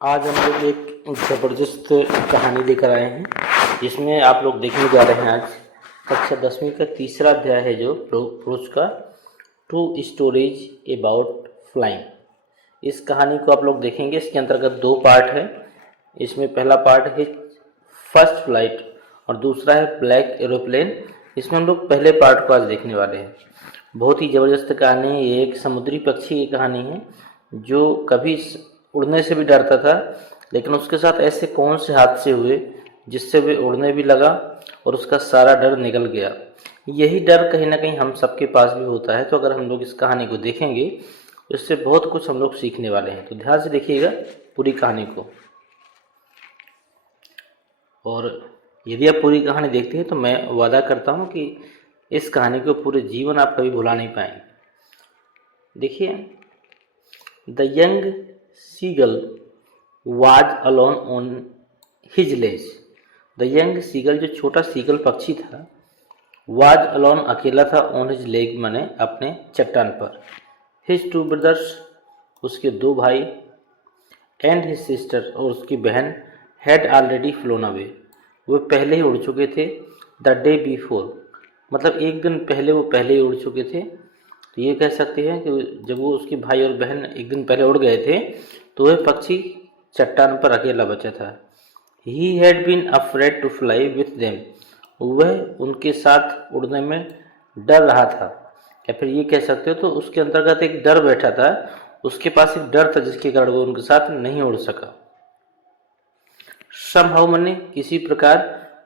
आज हम लोग एक ज़बरदस्त कहानी लेकर आए हैं जिसमें आप लोग देखने जा रहे हैं। आज कक्षा 10वीं का तीसरा अध्याय है जो प्रोज का टू स्टोरीज अबाउट फ्लाइंग। इस कहानी को आप लोग देखेंगे। इसके अंतर्गत दो पार्ट है। इसमें पहला पार्ट है फर्स्ट फ्लाइट और दूसरा है ब्लैक एरोप्लेन। इसमें हम लोग पहले पार्ट को आज देखने वाले हैं। बहुत ही ज़बरदस्त कहानी है। ये एक समुद्री पक्षी की कहानी है जो कभी उड़ने से भी डरता था, लेकिन उसके साथ ऐसे कौन से हादसे हुए जिससे वे उड़ने भी लगा और उसका सारा डर निकल गया। यही डर कहीं ना कहीं हम सबके पास भी होता है। तो अगर हम लोग इस कहानी को देखेंगे तो इससे बहुत कुछ हम लोग सीखने वाले हैं। तो ध्यान से देखिएगा पूरी कहानी को। और यदि आप पूरी कहानी देखते हैं तो मैं वादा करता हूँ कि इस कहानी को पूरे जीवन आप कभी भुला नहीं पाएंगे। देखिए, the young seagull was alone on his ledge. The young seagull, जो छोटा सीगल पक्षी था, वाज अलोन, अकेला था, ऑन हिज लेग, माने अपने चट्टान पर। हिज टू ब्रदर्स, उसके दो भाई, एंड हिज सिस्टर, और उसकी बहन, हैड ऑलरेडी फ्लोन अवे, वे पहले ही उड़ चुके थे। द डे बिफोर, मतलब एक दिन पहले वो पहले ही उड़ चुके थे। तो ये कह सकते हैं कि जब वो उसके भाई और बहन एक दिन पहले उड़ गए थे तो वह पक्षी चट्टान पर अकेला बचा था। He had been afraid to fly with them, वह उनके साथ उड़ने में डर रहा था। या फिर ये कह सकते हो तो उसके अंतर्गत एक डर बैठा था, उसके पास एक डर था जिसके कारण वो उनके साथ नहीं उड़ सका। समहाउ, मने किसी प्रकार,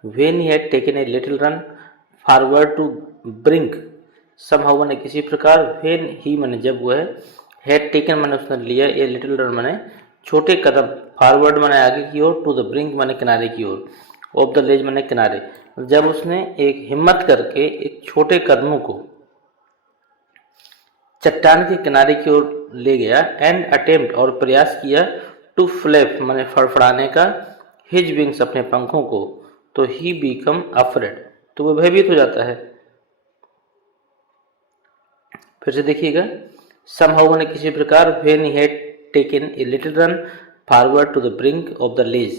when he had taken a little run forward to brink, somehow मने किसी प्रकार, व्हेन ही मने जब वह, हैड टेकन मने उसने लिया, ए लिटिल रन मने छोटे कदम, फॉरवर्ड मने आगे की ओर, टू द ब्रिंक मने किनारे की ओर, ऑफ द लेज मने किनारे, जब उसने एक हिम्मत करके एक छोटे कदमों को चट्टान के किनारे की ओर ले गया, एंड अटेम्प्ट, और प्रयास किया, टू फ्लैप माने फड़फड़ाने का, हिज विंग्स, अपने पंखों को, तो ही बिकम अफ्रेड, तो वह भयभीत हो जाता है। फिर से देखिएगा, समहाउ ने किसी प्रकार, when he had taken a little run forward to the brink of the ledge,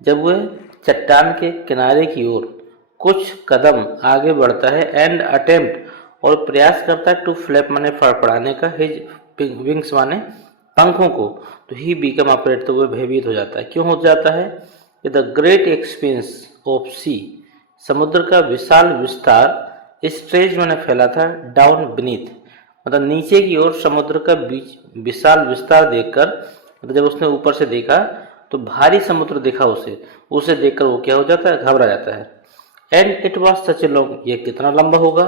जब वह चट्टान के किनारे की ओर कुछ कदम आगे बढ़ता है, एंड अटेम्प्ट, और प्रयास करता है, टू फ्लैप माने फड़फड़ाने का, हिज विंग्स माने पंखों को, तो ही बिकम अफ्रेड, तो वह भयभीत हो जाता है। क्यों हो जाता है? द ग्रेट एक्सपेंस ऑफ सी, समुद्र का विशाल विस्तार, स्ट्रेच माने फैला था, डाउन बीनीथ, मतलब नीचे की ओर समुद्र का बीच विशाल विस्तार देखकर, मतलब जब उसने ऊपर से देखा तो भारी समुद्र देखा उसे देखकर वो क्या हो जाता है? घबरा जाता है। And it was such a long, ये कितना लंबा होगा,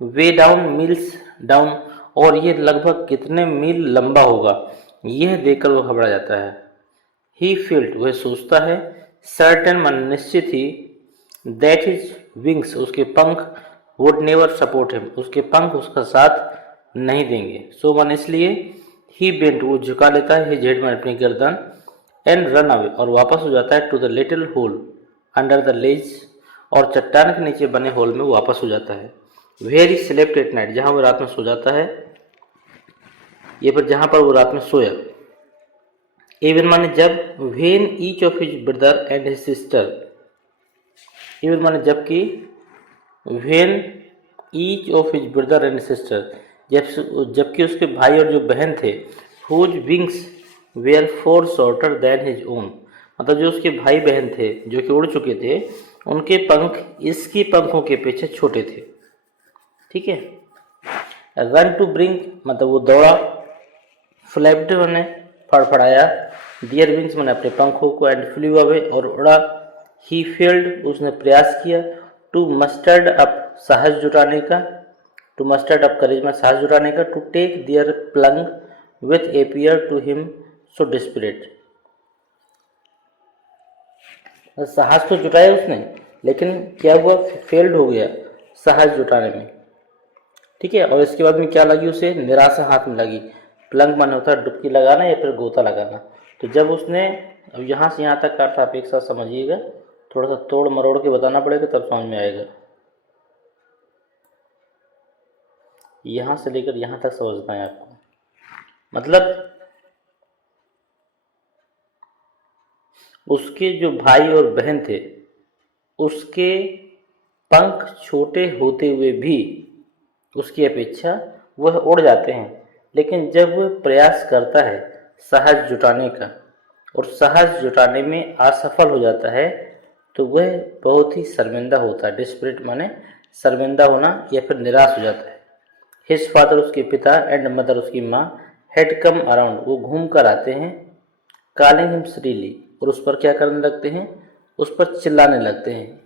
वे डाउन मील्स डाउन, और ये लगभग कितने मील लंबा होगा, यह देखकर वो घबरा जाता है। ही फील्ड, वह सोचता है, सर्टेन मन निश्चित ही, दैट हिज विंग्स, उसके पंख, वुड नेवर सपोर्ट हिम, उसके पंख उसका साथ नहीं देंगे। सो मन इसलिए, ही बेंट, वो झुका लेता है, हिज हेड में, अपनी गर्दन, एंड रन अवे, और वापस हो जाता है, to the little hole under the ledge, और चट्टान के नीचे बने होल में वापस हो जाता है। Where he slept at night, जहाँ वो रात में सो जाता है, ये पर जहाँ पर वो रात में सोया। इवन माने जब, when each of his brother and his sister, even माने जबकि, when each of his brother and sister, जबकि उसके भाई और जो बहन थे, whose wings were far shorter than his own, मतलब जो उसके भाई बहन थे जो कि उड़ चुके थे, उनके पंख इसकी पंखों के पीछे छोटे थे। ठीक है। रन टू ब्रिंक, मतलब वो दौड़ा, फ्लैप्ड मैंने फड़फड़ाया, डियर विंग्स मैंने अपने पंखों को, एंड फ्लू अवे, और उड़ा। ही फेल्ड, उसने प्रयास किया, टू मस्टर्ड अप, साहस जुटाने का, टू मस्टर्ड अप करेज में साहस जुटाने का, to take their plunge with appear to him so desperate, साहस तो जुटाया उसने, लेकिन क्या हुआ? फेल्ड हो गया साहस जुटाने में। ठीक है। और इसके बाद में क्या लगी उसे? निराशा हाथ में लगी। प्लंग माने होता है डुबकी लगाना या फिर गोता लगाना। तो जब उसने, अब यहाँ से यहाँ तक का अर्थ आप एक साथ समझिएगा, थोड़ा सा तोड़ मरोड़ के बताना पड़ेगा तब समझ में आएगा। यहाँ से लेकर यहाँ तक समझना है आपको। मतलब उसके जो भाई और बहन थे उसके पंख छोटे होते हुए भी उसकी अपेक्षा वह उड़ जाते हैं, लेकिन जब वह प्रयास करता है साहस जुटाने का और साहस जुटाने में असफल हो जाता है तो वह बहुत ही शर्मिंदा होता है। डिस्परेट माने शर्मिंदा होना या फिर निराश हो जाता है। हिज फादर उसके पिता एंड मदर उसकी माँ हैड कम अराउंड वो घूम कर आते हैं, कॉलिंग हिम श्रीली और उस पर क्या करने लगते हैं, उस पर चिल्लाने लगते हैं।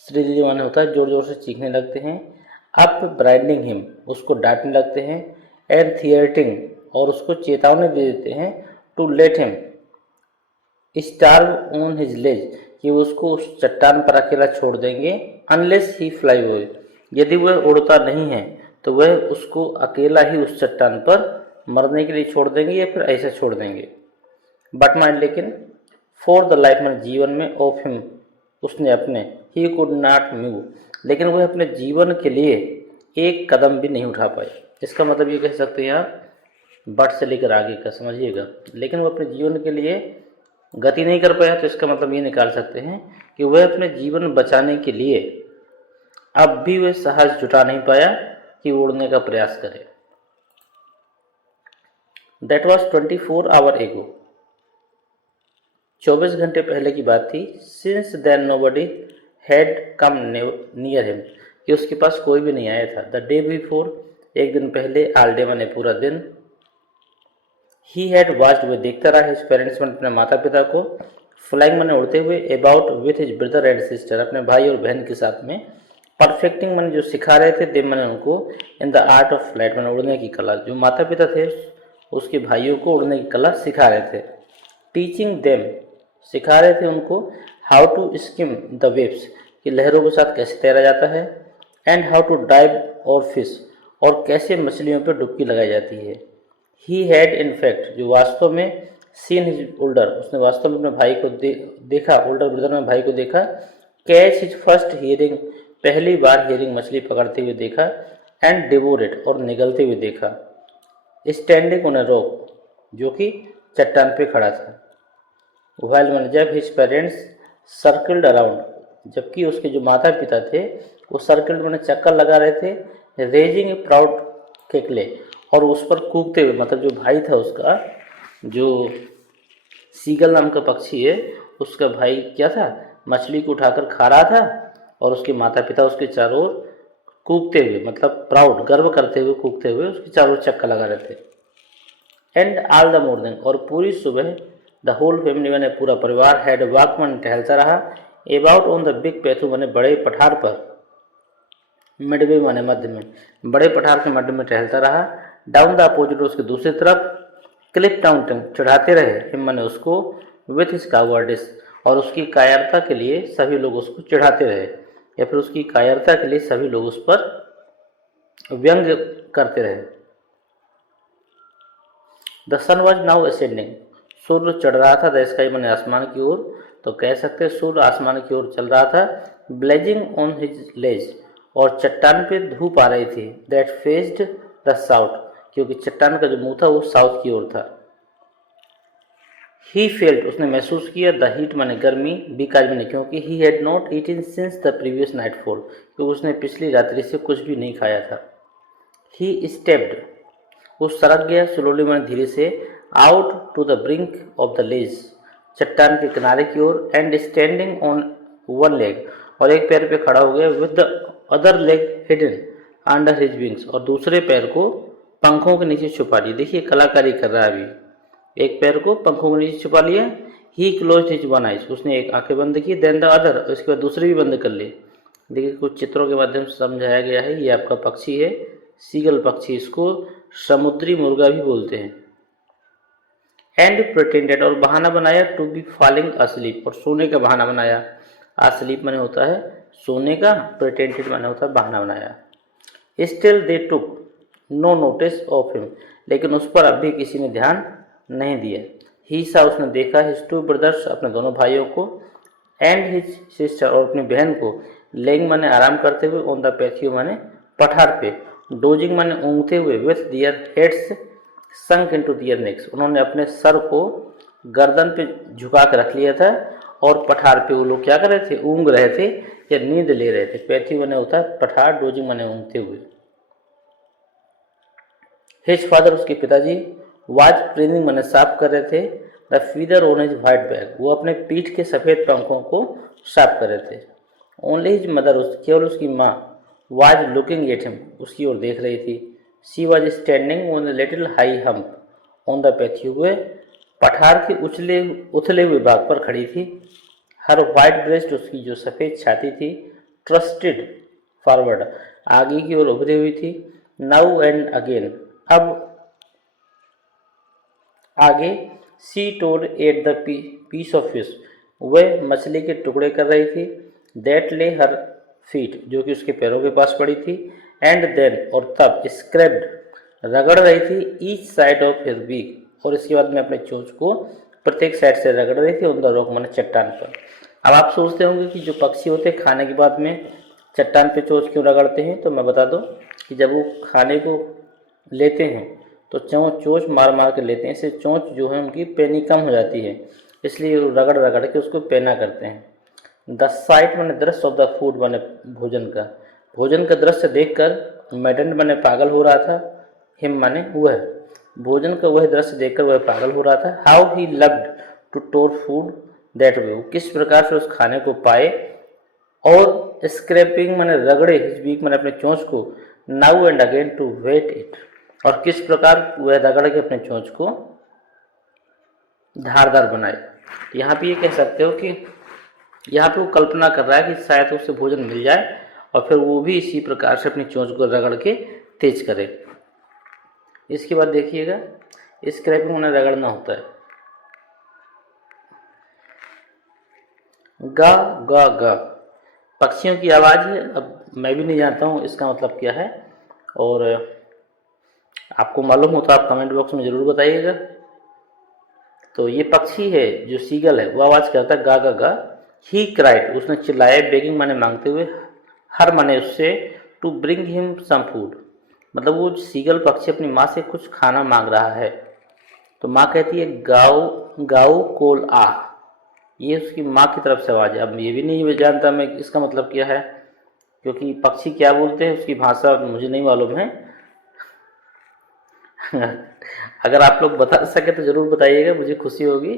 श्रीली माने होता है जोर जोर से चीखने लगते हैं। अप ब्राइडिंग हिम उसको डांटने लगते हैं, एंड थियरटिंग और उसको चेतावनी दे देते हैं, to let him starve on his ledge कि वो उसको उस चट्टान पर अकेला छोड़ देंगे, अनलेस ही फ्लाई अवे यदि वह उड़ता नहीं है तो वह उसको अकेला ही उस चट्टान पर मरने के लिए छोड़ देंगे या फिर ऐसे छोड़ देंगे। बट माइंड लेकिन फॉर द लाइफ में जीवन में ऑफ हिम उसने अपने ही कुड नॉट मूव लेकिन वह अपने जीवन के लिए एक कदम भी नहीं उठा पाए। इसका मतलब ये कह सकते हैं आप बट से लेकर आगे का समझिएगा, लेकिन वो अपने जीवन के लिए गति नहीं कर पाया तो इसका मतलब ये निकाल सकते हैं कि वह अपने जीवन बचाने के लिए अब भी वह साहस जुटा नहीं पाया कि उड़ने का प्रयास करे। दैट वॉज 24 आवर एगो 24 घंटे पहले की बात थी। Since then nobody had come near him कि उसके पास कोई भी नहीं आया था। द डे बिफोर एक दिन पहले, ऑल डे माने पूरा दिन। ही हैड वॉच्ड वह देखता रहा हिज पेरेंट्स में अपने माता पिता को, फ्लाइंग माने उड़ते हुए, about with his brother and sister अपने भाई और बहन के साथ में, परफेक्टिंग माने जो सिखा रहे थे, दे माने उनको, in the art of flight माने उड़ने की कला, जो माता पिता थे उसके भाइयों को उड़ने की कला सिखा रहे थे। टीचिंग देम सिखा रहे थे उनको, how to skim the waves कि लहरों के साथ कैसे तैरा जाता है, एंड हाउ टू डाइव और फिश और कैसे मछलियों पर डुबकी लगाई जाती है। ही हैड इन फैक्ट जो वास्तव में, सीन हिज ओल्डर उसने वास्तव में अपने भाई को देखा, ओल्डर ब्रदर में भाई को देखा, कैच हिज फर्स्ट हियरिंग पहली बार हियरिंग मछली पकड़ते हुए देखा, एंड डिवोरेट और निगलते हुए देखा, स्टैंडिंग ऑन अ रॉक जो कि चट्टान पे खड़ा था। व्हाइल मैंने जब हिज पेरेंट्स सर्कल्ड अराउंड जबकि उसके जो माता पिता थे वो सर्कल्ड मैंने चक्कर लगा रहे थे, रेजिंग ए प्राउड केकले और उस पर कूदते हुए, मतलब जो भाई था उसका, जो सीगल नाम का पक्षी है उसका भाई क्या था, मछली को उठाकर खा रहा था और उसके माता पिता उसके चारों ओर कूदते हुए, मतलब प्राउड गर्व करते हुए कूदते हुए उसके चारों ओर चक्कर लगा रहे थे। एंड ऑल द मॉर्निंग और पूरी सुबह, द होल फैमिली मैंने पूरा परिवार, हैड वॉक मैंने टहलता रहा, अबाउट ऑन द बिग पैथू मैंने बड़े पठार पर, मिडवे माने मध्य में, बड़े पठार के मध्य में टहलता रहा, डाउन द अपोजिट उसके दूसरी तरफ, क्लिप डाउन चढ़ाते रहे हिम माने उसको, विथ हिज कावर्डिस और उसकी कायरता के लिए सभी लोग उसको चढ़ाते रहे या फिर उसकी कायरता के लिए सभी लोग उस पर व्यंग करते रहे। The sun was now ascending सूर्य चढ़ रहा था, द स्काई माने आसमान की ओर, तो कह सकते हैं सूर्य आसमान की ओर चल रहा था, ब्लेजिंग ऑन हिज लेज और चट्टान पे धूप आ रही थी, दैट फेस्ड द साउथ क्योंकि चट्टान का जो मुंह था वो साउथ की ओर था। ही फेल्ट उसने महसूस किया, द हीट माने गर्मी, बिकॉज माने क्योंकि, he had not eaten since the previous nightfall क्योंकि उसने पिछली रात्रि से कुछ भी नहीं खाया था। ही स्टेप्ड वो सड़क गया, स्लोली माने धीरे से, out to the brink of the ledge चट्टान के किनारे की ओर, and standing on one leg और एक पैर पे खड़ा हो गया, with the other leg hidden under his wings और दूसरे पैर को पंखों के नीचे छुपा लिया। देखिए कलाकारी कर रहा है अभी, एक पैर को पंखों के नीचे छुपा लिया। ही क्लोज हिज वन आइज उसने एक आंखें बंद की, देन द अदर उसके बाद दूसरी भी बंद कर ली। देखिए कुछ चित्रों के माध्यम से समझाया गया है। ये आपका पक्षी है सीगल पक्षी, इसको समुद्री मुर्गा भी बोलते हैं। एंड प्रिटेंडेड और बहाना बनाया, टू बी फॉलिंग अस्लीप और सोने का बहाना बनाया। अस्लीप माने होता है सोने का, प्रिटेंडेड माने होता है बहाना बनाया। Still they took no notice of him लेकिन उस पर अब भी किसी ने ध्यान नहीं दिया। ही सा उसने देखा, हिज टू ब्रदर्स अपने दोनों भाइयों को, एंड हिज सिस्टर और अपनी बहन को, लेइंग माने आराम करते हुए, ऑन द पैथियो माने पठार पे, डोजिंग माने ऊँघते हुए, with their heads sunk into their necks उन्होंने अपने सर को गर्दन पे झुका के रख लिया था और पठार पे वो लोग क्या कर रहे थे, ऊँग रहे थे या नींद ले रहे थे। पैथी माने होता है पठार, डोजिंग माने ऊँगते हुए। हिज फादर उसके पिताजी वाज क्लीनिंग माने साफ कर रहे थे the feather on his white bag, वो अपने पीठ के सफ़ेद पंखों को साफ कर रहे थे। ओनली हिज मदर, केवल उसकी माँ वाज लुकिंग एट हिम, उसकी ओर देख रही थी। She was standing on the little high hump on the pathy, हुए पठार के उथले हुए भाग पर खड़ी थी। हर वाइट ब्रेस्ट, उसकी जो सफ़ेद छाती थी, ट्रस्टेड फॉरवर्ड, आगे की ओर उभरी हुई थी। नाउ एंड अगेन, अब आगे। She tore at the piece of fish, वह मछली के टुकड़े कर रही थी। दैट ले हर फीट, जो कि उसके पैरों के पास पड़ी थी। एंड देन, और तब, स्क्रैप्ड, रगड़ रही थी each side of his beak, और इसके बाद में अपने चोंच को प्रत्येक साइड से रगड़ रही थी ऑन द रॉक माने चट्टान पर। अब आप सोचते होंगे कि जो पक्षी होते हैं खाने के बाद में चट्टान पे चोंच क्यों रगड़ते हैं, तो मैं बता दूं कि जब वो खाने को लेते हैं तो चोंच मार मार के लेते हैं, इससे चोंच जो है उनकी पेनी कम हो जाती है, इसलिए वो रगड़ रगड़ के उसको पेना करते हैं। द साइट माने दृश्य ऑफ द फूड माने भोजन का दृश्य देखकर मैडन माने पागल हो रहा था। हिम माने वह, भोजन का वह दृश्य देखकर वह पागल हो रहा था। How he loved to tear food that way, वो किस प्रकार से उस खाने को पाए। और स्क्रैपिंग माने रगड़े, हिज बीक माने अपने चोंच को, now and again to whet it, और किस प्रकार वह रगड़ के अपने चोंच को धारदार बनाए। यहाँ पे ये कह सकते हो कि यहाँ पे वो कल्पना कर रहा है कि शायद उससे भोजन मिल जाए और फिर वो भी इसी प्रकार से अपनी चोंच को रगड़ के तेज करे। इसके बाद देखिएगा, स्क्रैपिंग उन्हें रगड़ना होता है। गा गा गा पक्षियों की आवाज़ है। अब मैं भी नहीं जानता हूँ इसका मतलब क्या है, और आपको मालूम हो तो आप कमेंट बॉक्स में ज़रूर बताइएगा। तो ये पक्षी है जो सीगल है, वो आवाज़ करता है गा गा गा। ही क्राइड, उसने चिल्लाया, बेगिंग माने मांगते हुए, हर माने उससे, to bring him some food, मतलब वो सीगल पक्षी अपनी माँ से कुछ खाना मांग रहा है। तो माँ कहती है गाओ गाओ कोल आ, ये उसकी माँ की तरफ से आवाज़ है। अब ये भी नहीं जानता मैं इसका मतलब क्या है, क्योंकि पक्षी क्या बोलते हैं उसकी भाषा मुझे नहीं मालूम है। अगर आप लोग बता सके तो ज़रूर बताइएगा, मुझे खुशी होगी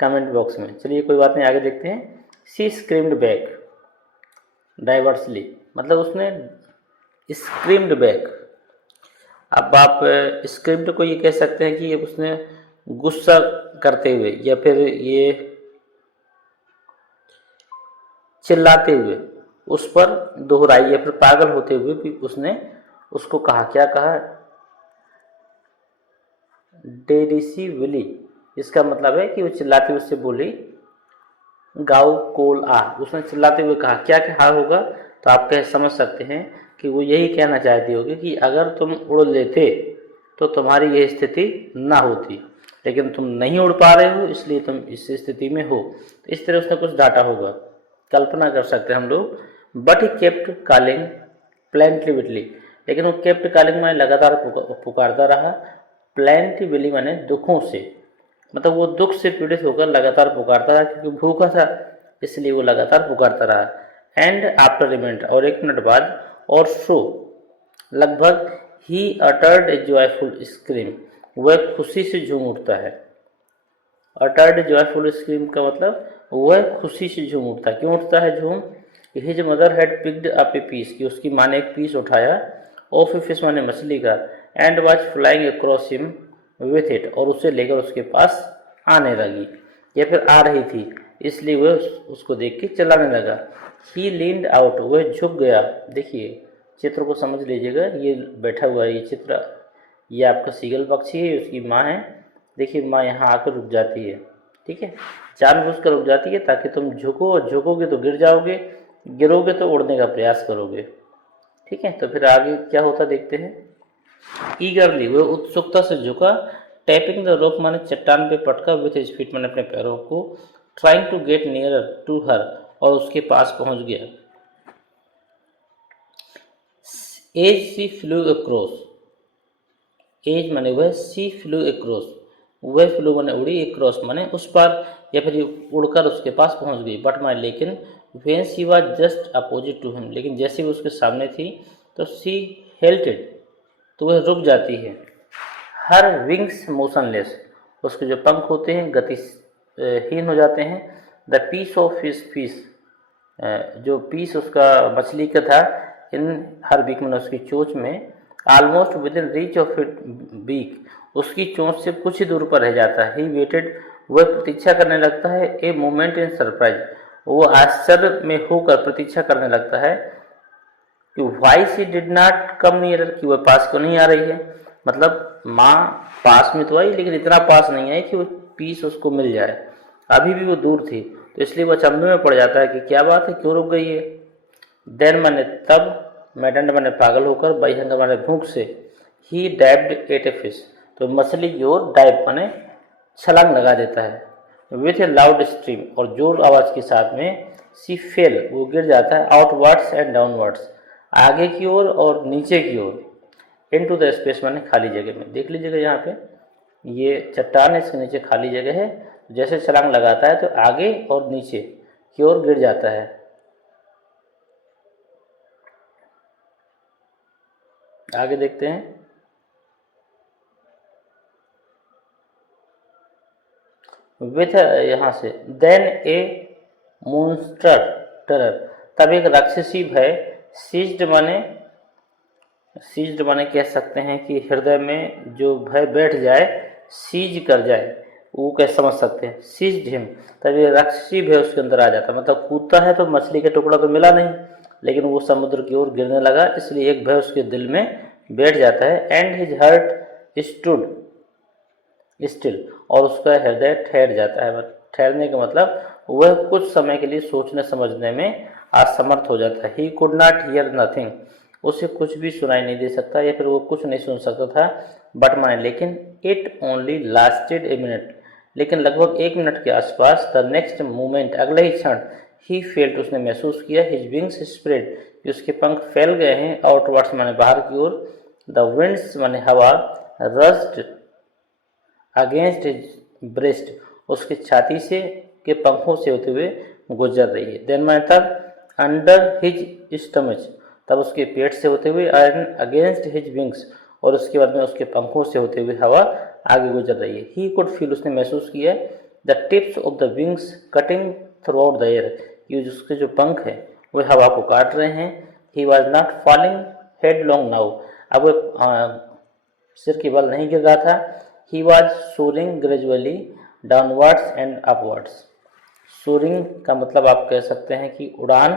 कमेंट बॉक्स में। चलिए कोई बात नहीं, आगे देखते हैं। सी स्क्रीम्ड बैक डाइवर्सली, मतलब उसने स्क्रीम्ड बैक। अब आप स्क्रीम्ड को ये कह सकते हैं कि उसने गुस्सा करते हुए, या फिर ये चिल्लाते हुए उस पर दोहराई, या फिर पागल होते हुए भी उसने उसको कहा। क्या कहा? डेरिसिवली, इसका मतलब है कि वो चिल्लाते हुए उससे बोली गाओ कोल आ, उसने चिल्लाते हुए कहा। क्या कहा होगा? तो आप कह समझ सकते हैं कि वो यही कहना चाहती होगी कि अगर तुम उड़ लेते तो तुम्हारी यह स्थिति ना होती, लेकिन तुम नहीं उड़ पा रहे हो इसलिए तुम इस स्थिति में हो। तो इस तरह उसने कुछ डांटा होगा, कल्पना कर सकते हैं हम लोग। But he kept calling plaintively, लेकिन वो केप्ट कॉलिंग माने लगातार पुकारता रहा। प्लेंटिवली माने दुखों से, मतलब वो दुख से पीड़ित होकर लगातार पुकारता रहा, क्योंकि भूखा था इसलिए वो लगातार पुकारता रहा। एंड आफ्टर ए मिनट, और एक मिनट बाद, और सो लगभग, he uttered A joyful scream, वह खुशी से झूम उठता है। अटर्ड जॉयफुल स्क्रीम का मतलब वह खुशी से झूम उठता है। क्यों उठता है झूम? His mother had picked up a piece, कि उसकी माँ ने एक पीस उठाया, ऑफ ए फिश माने मछली का, and was flying across him with it, और उसे लेकर उसके पास आने लगी, या फिर आ रही थी, इसलिए वह उसको देख के चलाने लगा। ही लीन्ड आउट, वह झुक गया। देखिए चित्र को समझ लीजिएगा, ये बैठा हुआ है ये चित्र, ये आपका सीगल पक्षी है, उसकी माँ है। देखिए माँ यहाँ आकर रुक जाती है, ठीक है, जानबूझकर रुक जाती है ताकि तुम झुको, और झुकोगे तो गिर जाओगे, गिरोगे तो उड़ने का प्रयास करोगे। ठीक है, तो फिर आगे क्या होता देखते हैं। ईगरली, वह उत्सुकता से झुका। टैपिंग द रोप माने चट्टान पे पटका, विथ हिज फीट माने अपने पैरों को। Trying to get nearer to her, और उसके पास पहुंच गया। As she flew across, as माने वह, सी फ्लू अक्रॉस, वह फ्लू माने उड़ी, एक्रॉस माने उस पार या फिर ये उड़कर उसके पास पहुंच गई। बट माई लेकिन when she was just opposite to him, लेकिन जैसे वो उसके सामने थी तो शी हेल्टेड, तो वह रुक जाती है। हर विंग्स मोशनलेस, उसके जो पंख होते हैं गतिहीन हो जाते हैं। The piece of his fish, जो पीस उसका मछली का था, इन हर बीक में उसकी चोंच में, almost within reach of it beak, उसकी चोंच से कुछ ही दूर पर रह जाता है। ही वेटेड, वह प्रतीक्षा करने लगता है। ए मोमेंट इन सरप्राइज, वो आश्चर्य में होकर प्रतीक्षा करने लगता है कि why she did not come near, कि वह पास क्यों नहीं आ रही है। मतलब माँ पास में तो आई लेकिन इतना पास नहीं आई कि वो पीस उसको मिल जाए, अभी भी वो दूर थी। तो इसलिए वह अचंभे में पड़ जाता है कि क्या बात है, क्यों रुक गई है। देन माने तब, मैडंड माने पागल होकर, बाई हंगर माने भूख से, ही डाइव्ड एट ए फिश, तो मछली की ओर डाइव माने छलांग लगा देता है। विथ ए लाउड स्ट्रीम, और जोर आवाज के साथ में, सी फेल, वो गिर जाता है, आउटवर्ड्स एंड डाउनवर्ड्स, आगे की ओर और नीचे की ओर, इनटू द स्पेस माने खाली जगह में। देख लीजिएगा यहाँ पे ये चट्टान है, इसके नीचे खाली जगह है, जैसे छलांग लगाता है तो आगे और नीचे की ओर गिर जाता है। आगे देखते हैं। विथ, यहाँ से, देन ए मोन्स्टर टेरर, तब एक राक्षसी भय, सीज्ड माने कह सकते हैं कि हृदय में जो भय बैठ जाए, सीज कर जाए, वो कैसे समझ सकते हैं। सीज्ड हिम, तब ये राक्षसी भय उसके अंदर आ जाता, मतलब कूदता है तो मछली का टुकड़ा तो मिला नहीं, लेकिन वो समुद्र की ओर गिरने लगा, इसलिए एक भय उसके दिल में बैठ जाता है। And his heart stood still, और उसका हृदय ठहर जाता है। ठहरने का मतलब वह कुछ समय के लिए सोचने समझने में असमर्थ हो जाता है। He could not here nothing, उसे कुछ भी सुनाई नहीं दे सकता या फिर वो कुछ नहीं सुन सकता था। बट माने लेकिन, it only lasted a minute, लेकिन लगभग 1 मिनट के आसपास। द नेक्स्ट मोमेंट, अगले ही क्षण, ही फेल्ट, उसने महसूस किया, हिज विंग्स स्प्रेड, कि उसके पंख फैल गए हैं, आउटवर्ड्स माने बाहर की ओर, द विंड्स माने हवा, रस्ड अगेंस्ट हिज ब्रेस्ट, उसकी छाती से के पंखों से होते हुए गुजर रही है। देन माने तब, अंडर हिज स्टमच, तब उसके पेट से होते हुए, एंड अगेंस्ट हिज विंग्स, और उसके बाद में उसके पंखों से होते हुए हवा आगे गुजर रही है। ही कुड फील, उसने महसूस किया, the tips of the wings cutting through out the air, कि उसके जो पंख है वे हवा को काट रहे हैं। He was not falling headlong now, अब वह सिर के बल नहीं गिर रहा था। He was soaring gradually downwards and upwards, soaring का मतलब आप कह सकते हैं कि उड़ान,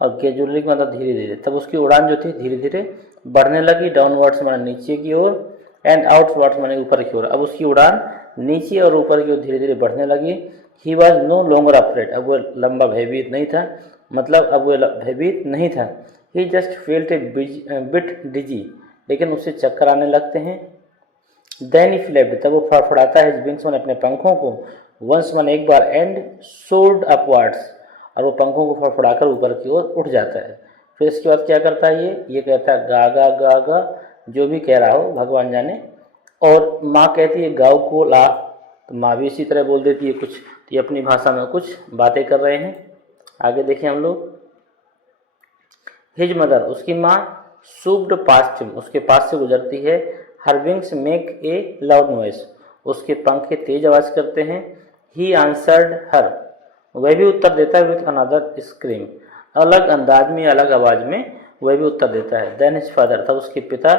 और ग्रेजुअली का मतलब धीरे धीरे, तब उसकी उड़ान जो थी धीरे धीरे बढ़ने लगी। डाउनवर्ड्स माने नीचे की ओर, एंड आउटवर्ड्स माने ऊपर की ओर, अब उसकी उड़ान नीचे और ऊपर की ओर धीरे धीरे बढ़ने लगी। He was no longer afraid, अब वह लंबा भयभीत नहीं था, मतलब अब वह भयभीत नहीं था। ही जस्ट फेल्ट ए बिट डिजी, लेकिन उसे चक्कर आने लगते हैं। देन ही फ्लेप्ड, तब वो फड़फड़ाता है विंग्स माने अपने पंखों को, वंस माने एक बार, एंड सोर्ड अपवर्ड्स, और वो पंखों को फड़फड़ाकर ऊपर की ओर उठ जाता है। फिर इसके बाद क्या करता है ये कहता है गा गा गा गा, जो भी कह रहा हो भगवान जाने। और माँ कहती है गाँव को ला, तो माँ भी इसी तरह बोल देती है कुछ, तो ये अपनी भाषा में कुछ बातें कर रहे हैं। आगे देखें हम लोग। हिज मदर, उसकी माँ, सूप्ड पास्ट हिम, उसके पास से गुजरती है। हर wings make a loud noise, उसके पंखे तेज आवाज करते हैं। ही आंसर्ड हर, वह भी उत्तर देता है, विथ अनदर स्क्रीम, अलग अंदाज में, अलग आवाज में वह भी उत्तर देता है। देन हिज फादर, तब उसके पिता,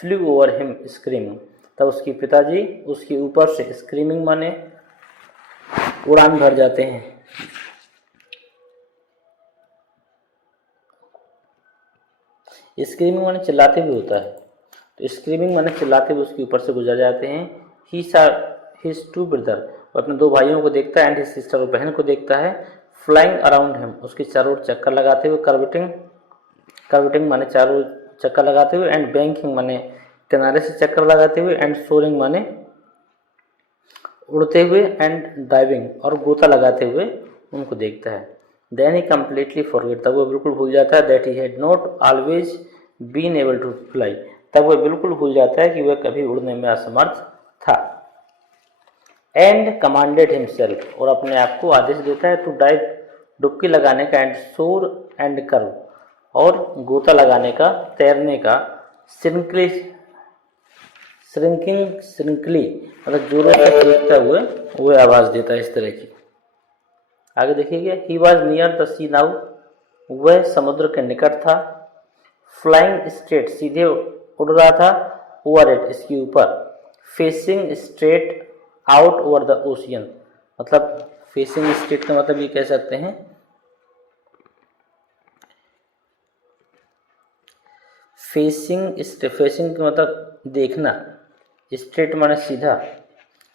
फ्लू ओवर हिम स्क्रीमिंग, तब उसके पिताजी उसके ऊपर से, स्क्रीमिंग माने उड़ान भर जाते हैं। स्क्रीमिंग माने चिल्लाते हुए होता है, तो स्क्रीमिंग माने चिल्लाते हुए उसके ऊपर से गुजर जाते हैं। ही सा हिज टू ब्रदर, वो अपने 2 भाइयों को देखता है, एंड हिज सिस्टर, और बहन को देखता है। फ्लाइंग अराउंड हिम, उसके चारों ओर चक्कर लगाते हुए, कर्विटिंग माने चारों चक्कर लगाते हुए, एंड बैंकिंग माने किनारे से चक्कर लगाते हुए, एंड सोरिंग माने उड़ते हुए, एंड डाइविंग और गोता लगाते हुए उनको देखता है। देन ही कम्प्लीटली फॉरगेट, तब वो बिल्कुल भूल जाता है, that he had not always been able to fly, तब वह बिल्कुल भूल जाता है कि वह कभी उड़ने में असमर्थ था। एंड कमांडेड हिमसेल्फ, और अपने आप को आदेश देता है, टू डाइव, डुबकी लगाने का, एंड सोर एंड कर्व, और गोता लगाने का, तैरने का, श्रिंकली श्रिंकली मतलब जोरों से चीखता हुए वो आवाज़ देता है इस तरह की। आगे देखिएगा, he was near the sea now, वह समुद्र के निकट था। फ्लाइंग स्ट्रेट, सीधे उड़ रहा था, ओवर इट, इसके ऊपर। Facing straight out over the ocean, मतलब फेसिंग स्ट्रेट का मतलब ये कह सकते हैं फेसिंग का मतलब देखना, स्ट्रेट माने सीधा,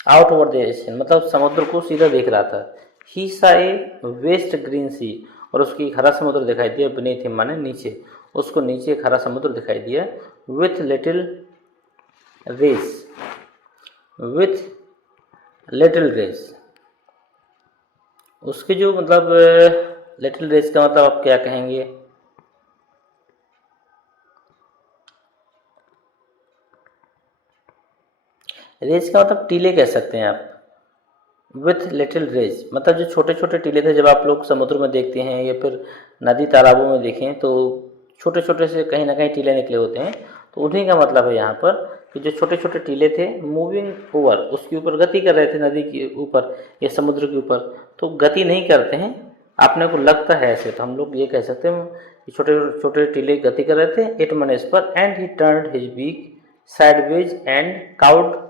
आउट ओवर द ओशियन मतलब समुद्र को सीधा देख रहा था। ही सा ए वेस्ट ग्रीन सी, और उसकी एक हरा समुद्र दिखाई दिया, बीनीथ हिम माने नीचे, उसको नीचे एक हरा समुद्र दिखाई दिया। विथ लिटिल रेस, उसके जो मतलब लिटिल रेस का मतलब आप क्या कहेंगे, रेस का मतलब टीले कह सकते हैं आप। विथ लिटिल रेज मतलब जो छोटे छोटे टीले थे, जब आप लोग समुद्र में देखते हैं या फिर नदी तालाबों में देखें तो छोटे छोटे से कहीं ना कहीं टीले निकले होते हैं, तो उन्हीं का मतलब है यहाँ पर कि जो छोटे छोटे टीले थे, मूविंग ओवर, उसके ऊपर गति कर रहे थे, नदी के ऊपर या समुद्र के ऊपर। तो गति नहीं करते हैं, आपने को लगता है ऐसे, तो हम लोग ये कह सकते हैं कि छोटे छोटे टीले गति कर रहे थे। इट मन इस पर, and he turned his beak sideways and cawed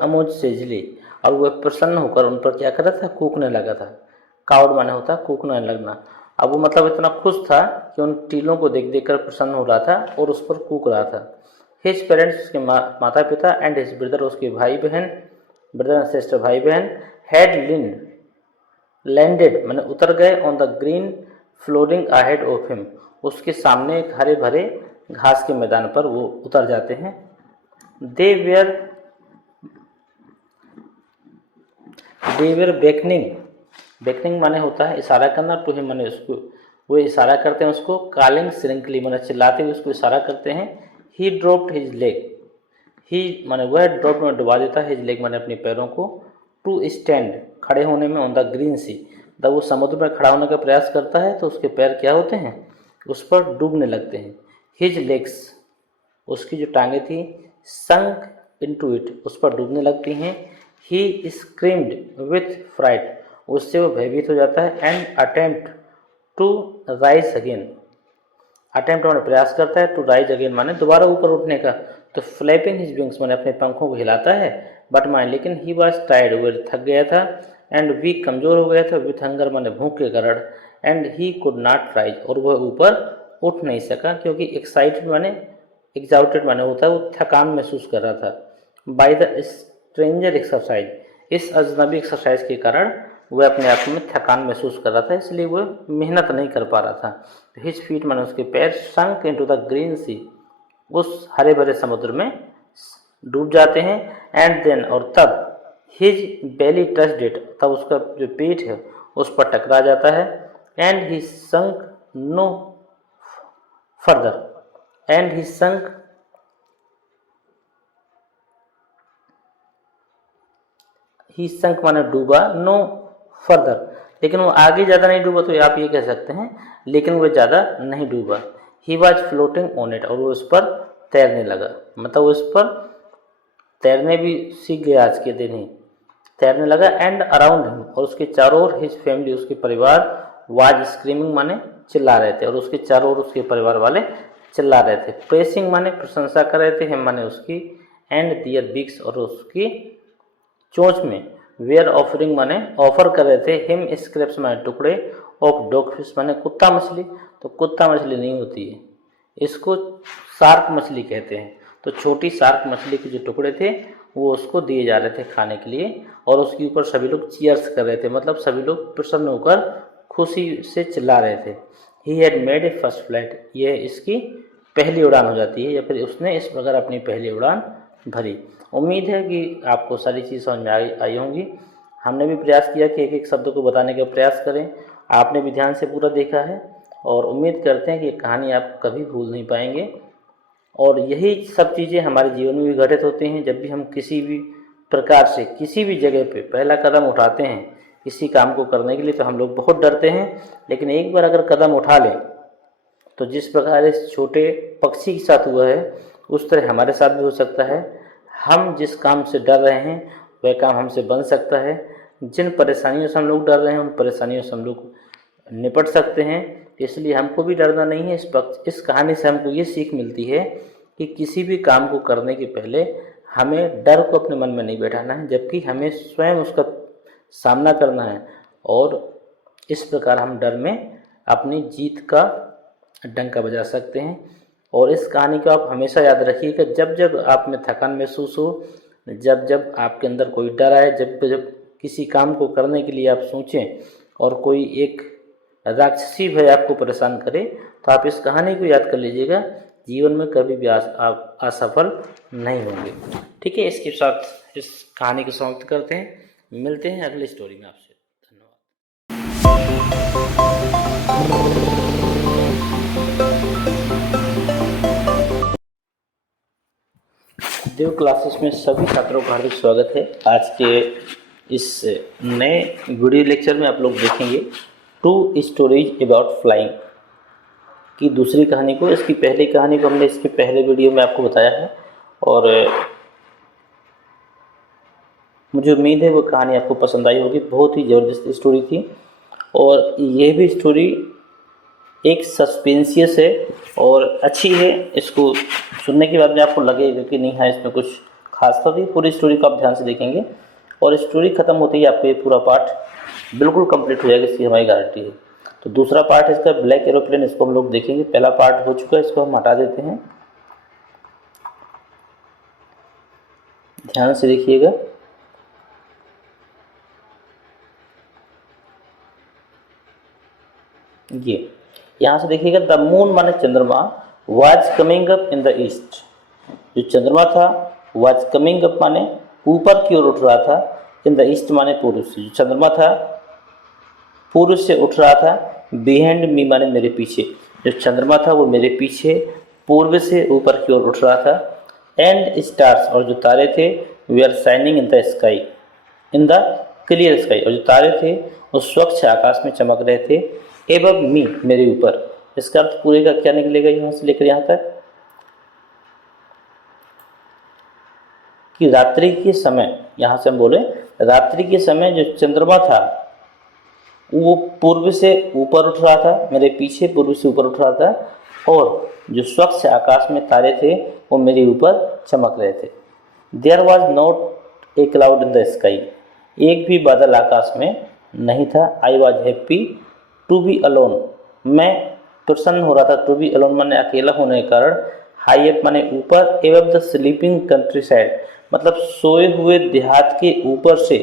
amusedly, और वह प्रसन्न होकर उन पर क्या कर रहा था, कूकने लगा था। काउड माने होता है कूकने लगना। अब वो मतलब इतना खुश था कि उन टीलों को देख देख कर प्रसन्न हो रहा था और उस पर कूक रहा था। हिज पेरेंट्स, उसके माता पिता, एंड हिज ब्रदर, उसके भाई बहन, ब्रदर एंड सिस्टर भाई बहन, हैड लैंडेड माने उतर गए, on the green flooring ahead of him, उसके सामने एक हरे भरे घास के मैदान पर वो उतर जाते हैं। दे वेर बेकनिंग माने होता है इशारा करना, टू हिम माने उसको, वो इशारा करते हैं उसको, कॉलिंग श्रिंकली माने चिल्लाते हुए उसको इशारा करते हैं। ही ड्रॉप्ड हिज लेग, ही माने वह, ड्रॉप में डुबा देता है, हिज लेग माने अपने पैरों को, टू स्टैंड खड़े होने में, ऑन द ग्रीन सी, जब वो समुद्र में खड़ा होने का प्रयास करता है तो उसके पैर क्या होते हैं, उस पर डूबने लगते हैं। हिज लेग्स, उसकी जो टांगे थी, संक इनटू इट, उस पर डूबने लगती हैं। ही स्क्रीम्ड विथ फ्राइट, उससे वो भयभीत हो जाता है। And attempt to rise again, attempt माने प्रयास करता है, टू राइज अगेन माने दोबारा ऊपर उठने का। तो फ्लैपिंग हिज विंग्स माने अपने पंखों को हिलाता है, बट माने लेकिन ही वॉज टायर्ड, वो थक गया था, एंड वीक कमजोर हो गया था, विथ हंगर माने भूख के कारण, and he could not rise, और वह ऊपर उठ नहीं सका, क्योंकि एक्साइटेड माने एग्जाउटेड माने होता है वो थकान महसूस कर रहा था। बाय द स्ट्रेंजर एक्सरसाइज, इस अजनबी एक्सरसाइज के कारण वह अपने आप में थकान महसूस कर रहा था, इसलिए वह मेहनत नहीं कर पा रहा था। हिज फीट माने उसके पैर, संक इनटू द ग्रीन सी, उस हरे भरे समुद्र में डूब जाते हैं। एंड देन, और तब, हिज बेली टच्ड इट, तब उसका जो पेट है उस पर टकरा जाता है। And he sank no further, and he sank माने डूबा, नो फर्दर, लेकिन वो आगे ज़्यादा नहीं डूबा, तो आप ये कह सकते हैं, लेकिन वो ज़्यादा नहीं डूबा। He was floating on it, और वो उस पर तैरने लगा, मतलब उस पर तैरने भी सीख गया आज के दिन ही, तैरने लगा। एंड अराउंड हिम, और उसके चारों ओर, हिज फैमिली, उसके परिवार, वाज स्क्रीमिंग माने चिल्ला रहे थे, और उसके चारों ओर उसके परिवार वाले चिल्ला रहे थे। प्रेसिंग माने प्रशंसा कर रहे थे, हिम माने उसकी, एंड दियर बिग्स, और उसकी चोंच में, वेयर ऑफरिंग माने ऑफर कर रहे थे, हिम स्क्रैप्स माने टुकड़े, ऑफ डॉग फिश माने कुत्ता मछली, तो कुत्ता मछली नहीं होती है, इसको शार्क मछली कहते हैं। तो छोटी शार्क मछली के जो टुकड़े थे वो उसको दिए जा रहे थे खाने के लिए, और उसके ऊपर सभी लोग चीयर्स कर रहे थे, मतलब सभी लोग प्रसन्न होकर खुशी से चिल्ला रहे थे। He had made a first flight, यह इसकी पहली उड़ान हो जाती है, या फिर उसने इस प्रकार अपनी पहली उड़ान भरी। उम्मीद है कि आपको सारी चीज़ समझ में आई होंगी। हमने भी प्रयास किया कि एक एक शब्द को बताने का प्रयास करें, आपने भी ध्यान से पूरा देखा है, और उम्मीद करते हैं कि ये कहानी आप कभी भूल नहीं पाएंगे। और यही सब चीज़ें हमारे जीवन में भी घटित होती हैं। जब भी हम किसी भी प्रकार से किसी भी जगह पे पहला कदम उठाते हैं किसी काम को करने के लिए, तो हम लोग बहुत डरते हैं, लेकिन एक बार अगर कदम उठा लें तो जिस प्रकार इस छोटे पक्षी के साथ हुआ है उस तरह हमारे साथ भी हो सकता है। हम जिस काम से डर रहे हैं वह काम हमसे बन सकता है। जिन परेशानियों से हम लोग डर रहे हैं उन परेशानियों से हम लोग निपट सकते हैं। इसलिए हमको भी डरना नहीं है। इस कहानी से हमको ये सीख मिलती है कि किसी भी काम को करने के पहले हमें डर को अपने मन में नहीं बैठाना है, जबकि हमें स्वयं उसका सामना करना है, और इस प्रकार हम डर में अपनी जीत का डंका बजा सकते हैं। और इस कहानी को आप हमेशा याद रखिएगा, जब जब आप में थकान महसूस हो, जब जब आपके अंदर कोई डर आए, जब जब किसी काम को करने के लिए आप सोचें और कोई एक राक्षसी भय आपको परेशान करे, तो आप इस कहानी को याद कर लीजिएगा। जीवन में कभी भी आप असफल नहीं होंगे। ठीक है, इसके साथ इस कहानी को समाप्त करते हैं। मिलते हैं अगली स्टोरी में आपसे। देव क्लासेस में सभी छात्रों का हार्दिक स्वागत है। आज के इस नए वीडियो लेक्चर में आप लोग देखेंगे 2 स्टोरीज अबाउट फ्लाइंग की दूसरी कहानी को। इसकी पहली कहानी को हमने इसके पहले वीडियो में आपको बताया है, और मुझे उम्मीद है वो कहानी आपको पसंद आई होगी। बहुत ही ज़बरदस्त स्टोरी थी, और ये भी स्टोरी एक सस्पेंसियस है और अच्छी है। इसको सुनने के बाद में आपको लगेगा कि नहीं है इसमें कुछ खास था। पूरी स्टोरी को आप ध्यान से देखेंगे और स्टोरी ख़त्म होते ही आपको ये पूरा पार्ट बिल्कुल कंप्लीट हो जाएगा, इसकी हमारी गारंटी है। तो दूसरा पार्ट है इसका ब्लैक एरोप्लेन, इसको हम लोग देखेंगे। पहला पार्ट हो चुका है, इसको हम हटा देते हैं। ध्यान से देखिएगा। ये यहाँ से देखिएगा, द मून माने चंद्रमा was coming up in the east. जो चंद्रमा था वाज कमिंग अप माने ऊपर की ओर उठ रहा था, इन द ईस्ट माने पूर्व से। जो चंद्रमा था पूर्व से उठ रहा था, बिहाइंड मी माने मेरे पीछे। जो चंद्रमा था वो मेरे पीछे पूर्व से ऊपर की ओर उठ रहा था। एंड स्टार्स, और जो तारे थे, were shining in the sky, in the clear sky, और जो तारे थे वो स्वच्छ आकाश में चमक रहे थे। एबव मी, मेरे ऊपर। इसका अर्थ पूरे का क्या निकलेगा यहाँ से लेकर यहाँ तक, कि रात्रि के समय, यहाँ से हम बोले रात्रि के समय जो चंद्रमा था वो पूर्व से ऊपर उठ रहा था, मेरे पीछे पूर्व से ऊपर उठ रहा था, और जो स्वच्छ आकाश में तारे थे वो मेरे ऊपर चमक रहे थे। There was not a cloud in the sky, एक भी बादल आकाश में नहीं था। I was happy to be alone, मैं प्रसन्न हो रहा था। टू बी अलोन माने अकेला होने के कारण, हाई अप माने ऊपर, एवं द स्लीपिंग कंट्री साइड मतलब सोए हुए देहात के ऊपर से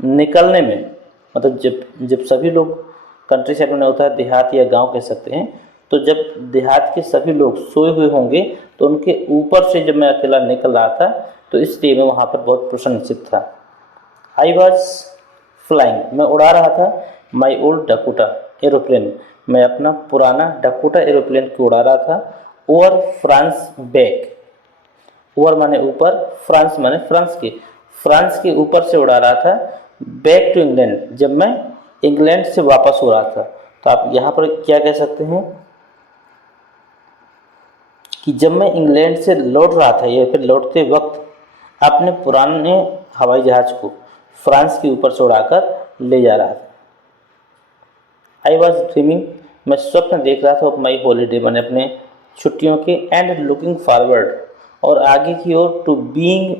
निकलने में, मतलब जब सभी लोग, कंट्री साइड में होता है देहात या गांव कह सकते हैं, तो जब देहात के सभी लोग सोए हुए होंगे तो उनके ऊपर से जब मैं अकेला निकल रहा था तो इसलिए मैं वहाँ पर बहुत प्रसन्नचित था। आई वॉज फ्लाइंग, मैं उड़ा रहा था। माई ओल्ड डकोटा एरोप्लेन, मैं अपना पुराना डकोटा एरोप्लेन को उड़ा रहा था। ओवर फ्रांस बैक, ओवर माने ऊपर, फ्रांस माने फ्रांस के ऊपर से उड़ा रहा था। बैक टू इंग्लैंड, जब मैं इंग्लैंड से वापस हो रहा था। तो आप यहाँ पर क्या कह सकते हैं कि जब मैं इंग्लैंड से लौट रहा था या फिर लौटते वक्त अपने पुराने हवाई जहाज को फ्रांस के ऊपर से उड़ाकर ले जा रहा था। आई वॉज ड्रीमिंग, मैं स्वप्न देख रहा था। माई हॉलीडे मैंने अपने छुट्टियों के। एंड लुकिंग फॉरवर्ड, और आगे की ओर, to being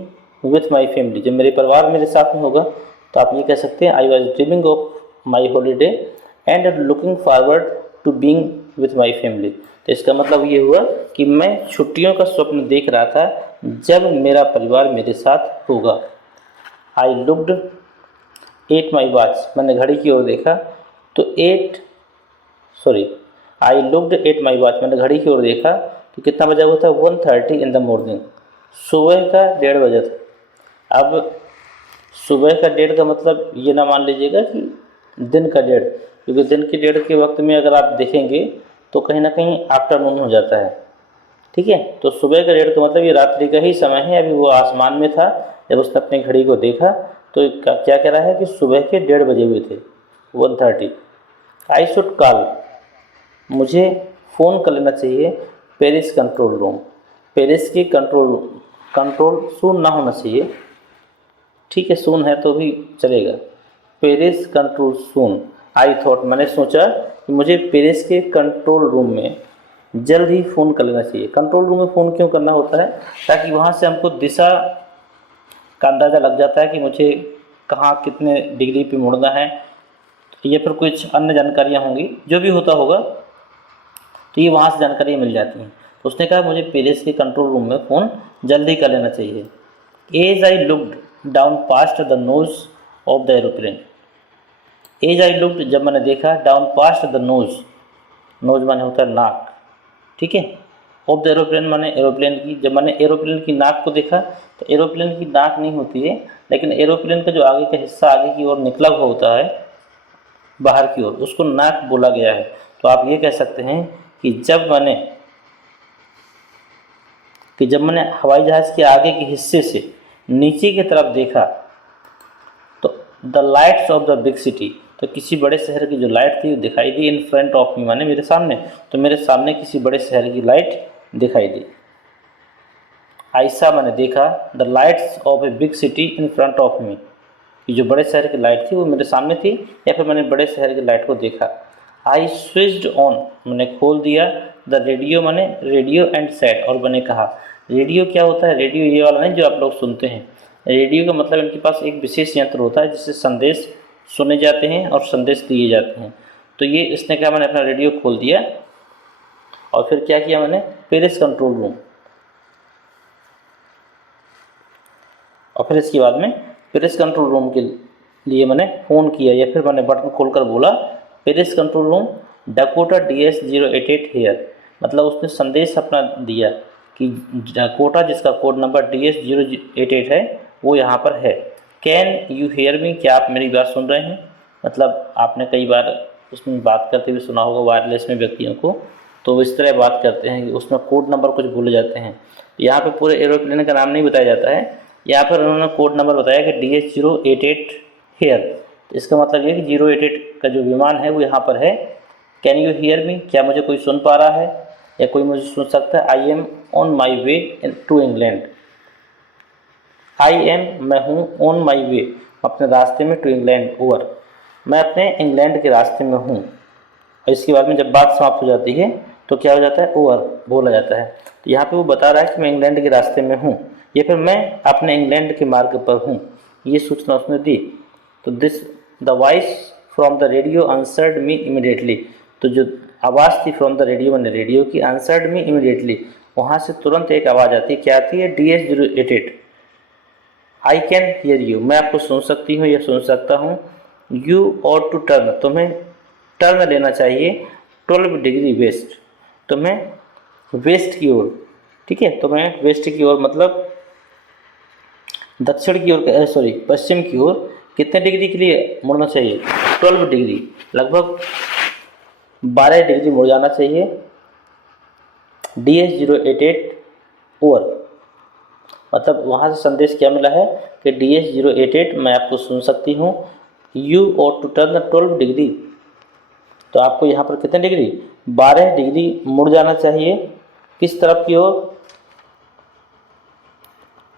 with my family, जब मेरे परिवार मेरे साथ में होगा। तो आप ये कह सकते हैं I was dreaming of my holiday and looking forward to being with my family. तो इसका मतलब ये हुआ कि मैं छुट्टियों का स्वप्न देख रहा था जब मेरा परिवार मेरे साथ होगा। I looked at my watch, मैंने घड़ी की ओर देखा तो I looked at my watch, मैंने घड़ी की ओर देखा तो कितना बजा हुआ था, 1:30 इन द मॉर्निंग, सुबह का 1:30 बजा था। अब सुबह का 1:30 का मतलब ये ना मान लीजिएगा कि दिन का 1:30, क्योंकि दिन के 1:30 के वक्त में अगर आप देखेंगे तो कहीं ना कहीं आफ्टरनून हो जाता है। ठीक है। तो सुबह का 1:30 का मतलब ये रात्रि का ही समय है, अभी वो आसमान में था जब उसने अपनी घड़ी को देखा तो क्या कह रहा है कि सुबह के 1:30 बजे हुए थे, 1:30। आई शुड कॉल, मुझे फ़ोन कर लेना चाहिए पेरिस कंट्रोल रूम, पेरिस की कंट्रोल सून ना होना चाहिए, ठीक है, सून है तो भी चलेगा, पेरिस कंट्रोल सून। आई थॉट, मैंने सोचा कि मुझे पेरिस के कंट्रोल रूम में जल्द ही फ़ोन कर लेना चाहिए। कंट्रोल रूम में फ़ोन क्यों करना होता है? ताकि वहाँ से हमको दिशा का अंदाज़ा लग जाता है कि मुझे कहाँ कितने डिग्री पे मुड़ना है, या फिर कुछ अन्य जानकारियाँ होंगी, जो भी होता होगा तो ये वहाँ से जानकारी मिल जाती हैं। तो उसने कहा मुझे पेरिस के कंट्रोल रूम में फ़ोन जल्दी कर लेना चाहिए। As I looked down past the nose of the aeroplane, as I looked, जब मैंने देखा, down past the nose, nose माने होता है नाक, ठीक है, ऑफ द एरोप्लेन माने एरोप्लेन की, जब मैंने एरोप्लेन की नाक को देखा, तो एरोप्लेन की नाक नहीं होती है, लेकिन एरोप्लेन का जो आगे का हिस्सा आगे की ओर निकला हुआ होता है बाहर की ओर, उसको नाक बोला गया है। तो आप ये कह सकते हैं कि जब मैंने हवाई जहाज़ के आगे के हिस्से से नीचे की तरफ देखा तो the lights off the big city, तो किसी बड़े शहर की जो लाइट थी वो दिखाई दी, इन फ्रंट ऑफ मी माने मेरे सामने, तो मेरे सामने किसी बड़े शहर की लाइट दिखाई दी। आइसा मैंने देखा the lights off a big city in front of me, कि जो बड़े शहर की लाइट थी वो मेरे सामने थी, या फिर मैंने बड़े शहर की लाइट को देखा। आई स्विच्ड ऑन, मैंने खोल दिया, द रेडियो माने रेडियो एंड सेड, और मैंने कहा, रेडियो क्या होता है? रेडियो ये वाला नहीं जो आप लोग सुनते हैं, रेडियो का मतलब इनके पास एक विशेष यंत्र होता है जिससे संदेश सुने जाते हैं और संदेश दिए जाते हैं। तो ये इसने कहा, मैंने अपना रेडियो खोल दिया और फिर क्या किया मैंने, पेरिस कंट्रोल रूम, और फिर इसके बाद में पेरिस कंट्रोल रूम के लिए मैंने फ़ोन किया, या फिर मैंने बटन खोलकर बोला, Paris control room Dakota DS088 here, मतलब उसने संदेश अपना दिया कि डकोटा जिसका कोड नंबर DS088 है वो यहाँ पर है। कैन यू हेयर मी, क्या आप मेरी बात सुन रहे हैं? मतलब आपने कई बार उसमें बात करते हुए सुना होगा वायरलेस में व्यक्तियों को, तो वो इस तरह बात करते हैं कि उसमें कोड नंबर कुछ भूले जाते हैं। यहाँ पे पूरे एरोप्लेन का नाम नहीं बताया जाता है, यहाँ पर उन्होंने कोड नंबर बताया कि DS088 हेयर, तो इसका मतलब ये कि 088 का जो विमान है वो यहाँ पर है। कैन यू हियर मी, क्या मुझे कोई सुन पा रहा है या कोई मुझे सुन सकता है? I am on my way to England, I am मैं हूँ, ऑन माई वे अपने रास्ते में, टू इंग्लैंड ओवर मैं अपने इंग्लैंड के रास्ते में हूँ। और इसके बाद में जब बात समाप्त हो जाती है तो क्या हो जाता है, ओवर बोला जाता है। तो यहाँ पे वो बता रहा है कि मैं इंग्लैंड के रास्ते में हूँ, या फिर मैं अपने इंग्लैंड के मार्ग पर हूँ, ये सूचना उसने दी। तो this the voice from the radio answered me immediately, तो जो आवाज़ थी फ्रॉम द रेडियो मैंने रेडियो की, आंसर्ड मी इमिडिएटली, वहाँ से तुरंत एक आवाज़ आती है, क्या आती है? DS088 I can hear you, मैं आपको सुन सकती हूँ या सुन सकता हूँ। यू और टू टर्न, तुम्हें टर्न लेना चाहिए 12 डिग्री वेस्ट, तुम्हें वेस्ट की ओर, ठीक है, तुम्हें वेस्ट की ओर मतलब दक्षिण की ओर, सॉरी पश्चिम की ओर कितने डिग्री के लिए मुड़ना चाहिए? 12 डिग्री, लगभग 12 डिग्री मुड़ जाना चाहिए DS088 ओवर। मतलब वहाँ से संदेश क्या मिला है कि DS088 मैं आपको सुन सकती हूँ, यू और टू टर्न 12 डिग्री, तो आपको यहाँ पर कितने डिग्री? 12 डिग्री मुड़ जाना चाहिए, किस तरफ की ओर?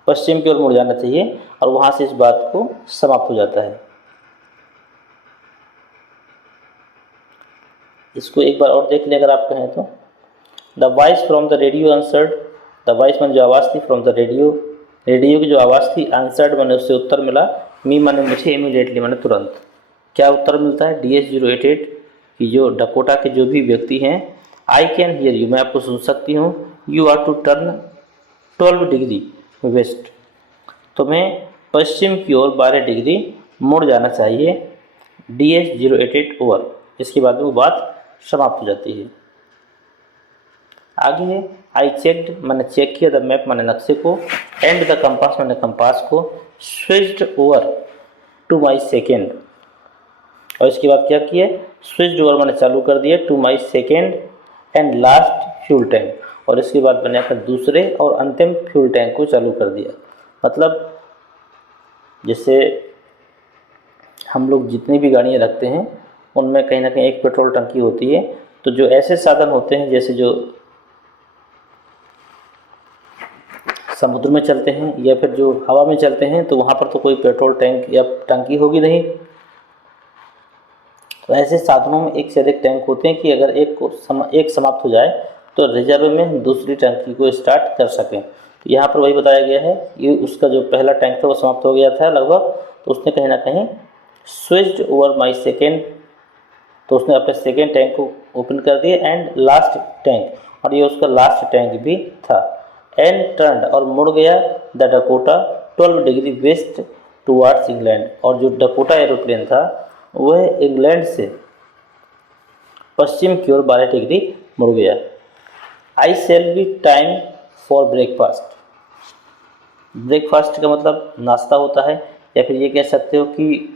पश्चिम की ओर मुड़ जाना चाहिए, और वहाँ से इस बात को समाप्त हो जाता है। इसको एक बार और देख लें अगर आप कहें तो, the voice from the radio answered, the voice मैंने जो आवाज़ थी, फ्रॉम द रेडियो, रेडियो की जो आवाज़ थी, आंसर्ड मैंने उससे उत्तर मिला, मी मैंने मुझे, इमीडिएटली मैंने तुरंत। क्या उत्तर मिलता है? DS088 की जो डकोटा के जो भी व्यक्ति हैं, आई कैन हियर यू, मैं आपको सुन सकती हूँ, you are to turn 12 degree west, तुम्हें पश्चिम की ओर 12 डिग्री मुड़ जाना चाहिए, DS088 ओवर। इसके बाद वो बात समाप्त हो जाती है। आगे है, आई चेक्ड मैंने चेक किया, द मैप मैंने नक्शे को, एंड द कंपास मैंने कंपास को, switched over to my second, और इसके बाद क्या किया? स्विच्ड ओवर मैंने चालू कर दिया, to my second and last fuel tank, और इसके बाद मैंने आकर दूसरे और अंतिम फ्यूल टैंक को चालू कर दिया। मतलब जैसे हम लोग जितनी भी गाड़ियाँ रखते हैं उनमें कहीं ना कहीं एक पेट्रोल टंकी होती है। तो जो ऐसे साधन होते हैं जैसे जो समुद्र में चलते हैं या फिर जो हवा में चलते हैं, तो वहाँ पर तो कोई पेट्रोल टैंक या टंकी होगी नहीं। तो ऐसे साधनों में एक से अधिक टैंक होते हैं कि अगर एक समाप्त हो जाए तो रिजर्व में हम दूसरी टंकी को स्टार्ट कर सकें। तो यहाँ पर वही बताया गया है, ये उसका जो पहला टैंक था वो समाप्त हो गया था लगभग, तो उसने कहीं ना कहीं स्विच्ड ओवर माई सेकेंड, तो उसने अपने सेकेंड टैंक को ओपन कर दिया एंड लास्ट टैंक, और ये उसका लास्ट टैंक भी था। एंड टर्न, और मुड़ गया the Dakota 12 degree waste towards England, और जो डकोटा एरोप्लेन था वह इंग्लैंड से पश्चिम की ओर 12 डिग्री मुड़ गया। I shall be time for breakfast. Breakfast का मतलब नाश्ता होता है, या फिर ये कह सकते हो कि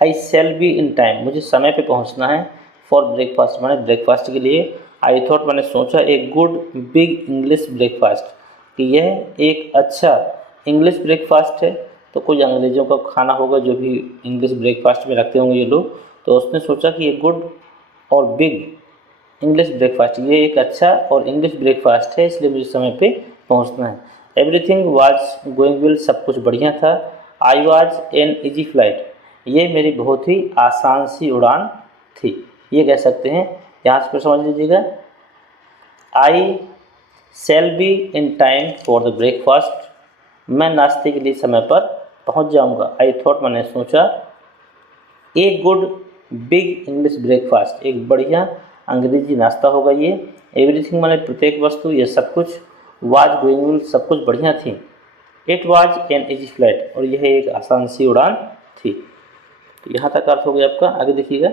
आई शैल बी इन टाइम, मुझे समय पे पहुंचना है। फॉर ब्रेकफास्ट माने ब्रेकफास्ट के लिए। आई थॉट, मैंने सोचा, एक गुड बिग इंग्लिश ब्रेकफास्ट, कि यह एक अच्छा इंग्लिश ब्रेकफास्ट है। तो कोई अंग्रेज़ों का खाना होगा जो भी इंग्लिश ब्रेकफास्ट में रखते होंगे ये लोग। तो उसने सोचा कि ये गुड और बिग इंग्लिश ब्रेकफास्ट, ये एक अच्छा और इंग्लिश ब्रेकफास्ट है, इसलिए मुझे समय पे पहुंचना है। एवरीथिंग वाज गोइंग वेल, सब कुछ बढ़िया था। I was an easy flight, ये मेरी बहुत ही आसान सी उड़ान थी, ये कह सकते हैं। यहाँ से समझ लीजिएगा, I shall be in time for the breakfast, मैं नाश्ते के लिए समय पर पहुँच जाऊँगा। आई थॉट, मैंने सोचा, a good big English breakfast, एक बढ़िया अंग्रेजी नाश्ता होगा ये। एवरीथिंग माने प्रत्येक वस्तु, ये सब कुछ। वाज गोइंग वेल, सब कुछ बढ़िया थी। It was an easy flight, और यह एक आसान सी उड़ान थी। तो यहाँ तक अर्थ हो गया आपका। आगे देखिएगा,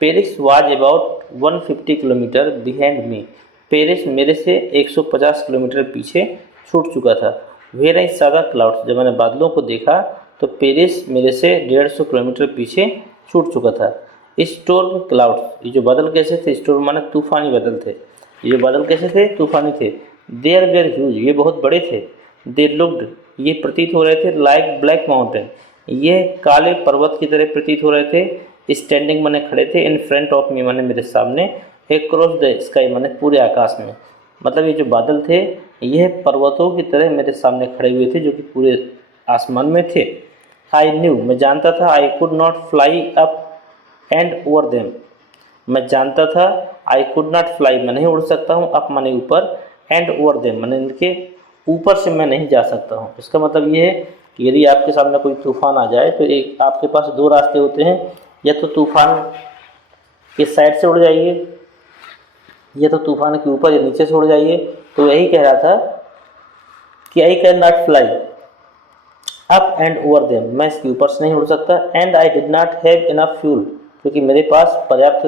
Paris was about 150 kilometre behind me, Paris मेरे से 150 किलोमीटर पीछे छूट चुका था। Where I saw the clouds, जब मैंने बादलों को देखा तो पेरिस मेरे से 150 किलोमीटर पीछे छूट चुका था। स्टॉर्म क्लाउड्स, ये जो बादल कैसे थे, स्टॉर्म माने तूफानी बादल थे, ये जो बादल कैसे थे, तूफानी थे। देयर वेर ह्यूज, ये बहुत बड़े थे। दे लुक्ड, ये प्रतीत हो रहे थे, लाइक ब्लैक माउंटेन, ये काले पर्वत की तरह प्रतीत हो रहे थे। स्टैंडिंग माने खड़े थे, इन फ्रंट ऑफ मी माने मेरे सामने, अक्रॉस द स्काई माने पूरे आकाश में। मतलब ये जो बादल थे यह पर्वतों की तरह मेरे सामने खड़े हुए थे, जो कि पूरे आसमान में थे। आई न्यू, मैं जानता था, I could not fly up and over them, मैं जानता था, आई कुड नॉट फ्लाई, मैं नहीं उड़ सकता हूँ, अप माने ऊपर, एंड ओवर देम माने इनके ऊपर से मैं नहीं जा सकता हूँ। इसका मतलब ये है कि यदि आपके सामने कोई तूफान आ जाए तो एक आपके पास दो रास्ते होते हैं, या तो तूफान के साइड से उड़ जाइए, या तो तूफान के ऊपर या नीचे से उड़ जाइए। तो यही कह रहा था कि I can not fly up and over them, मैं इसके ऊपर से नहीं उड़ सकता। And I did not have enough fuel, क्योंकि मेरे पास पर्याप्त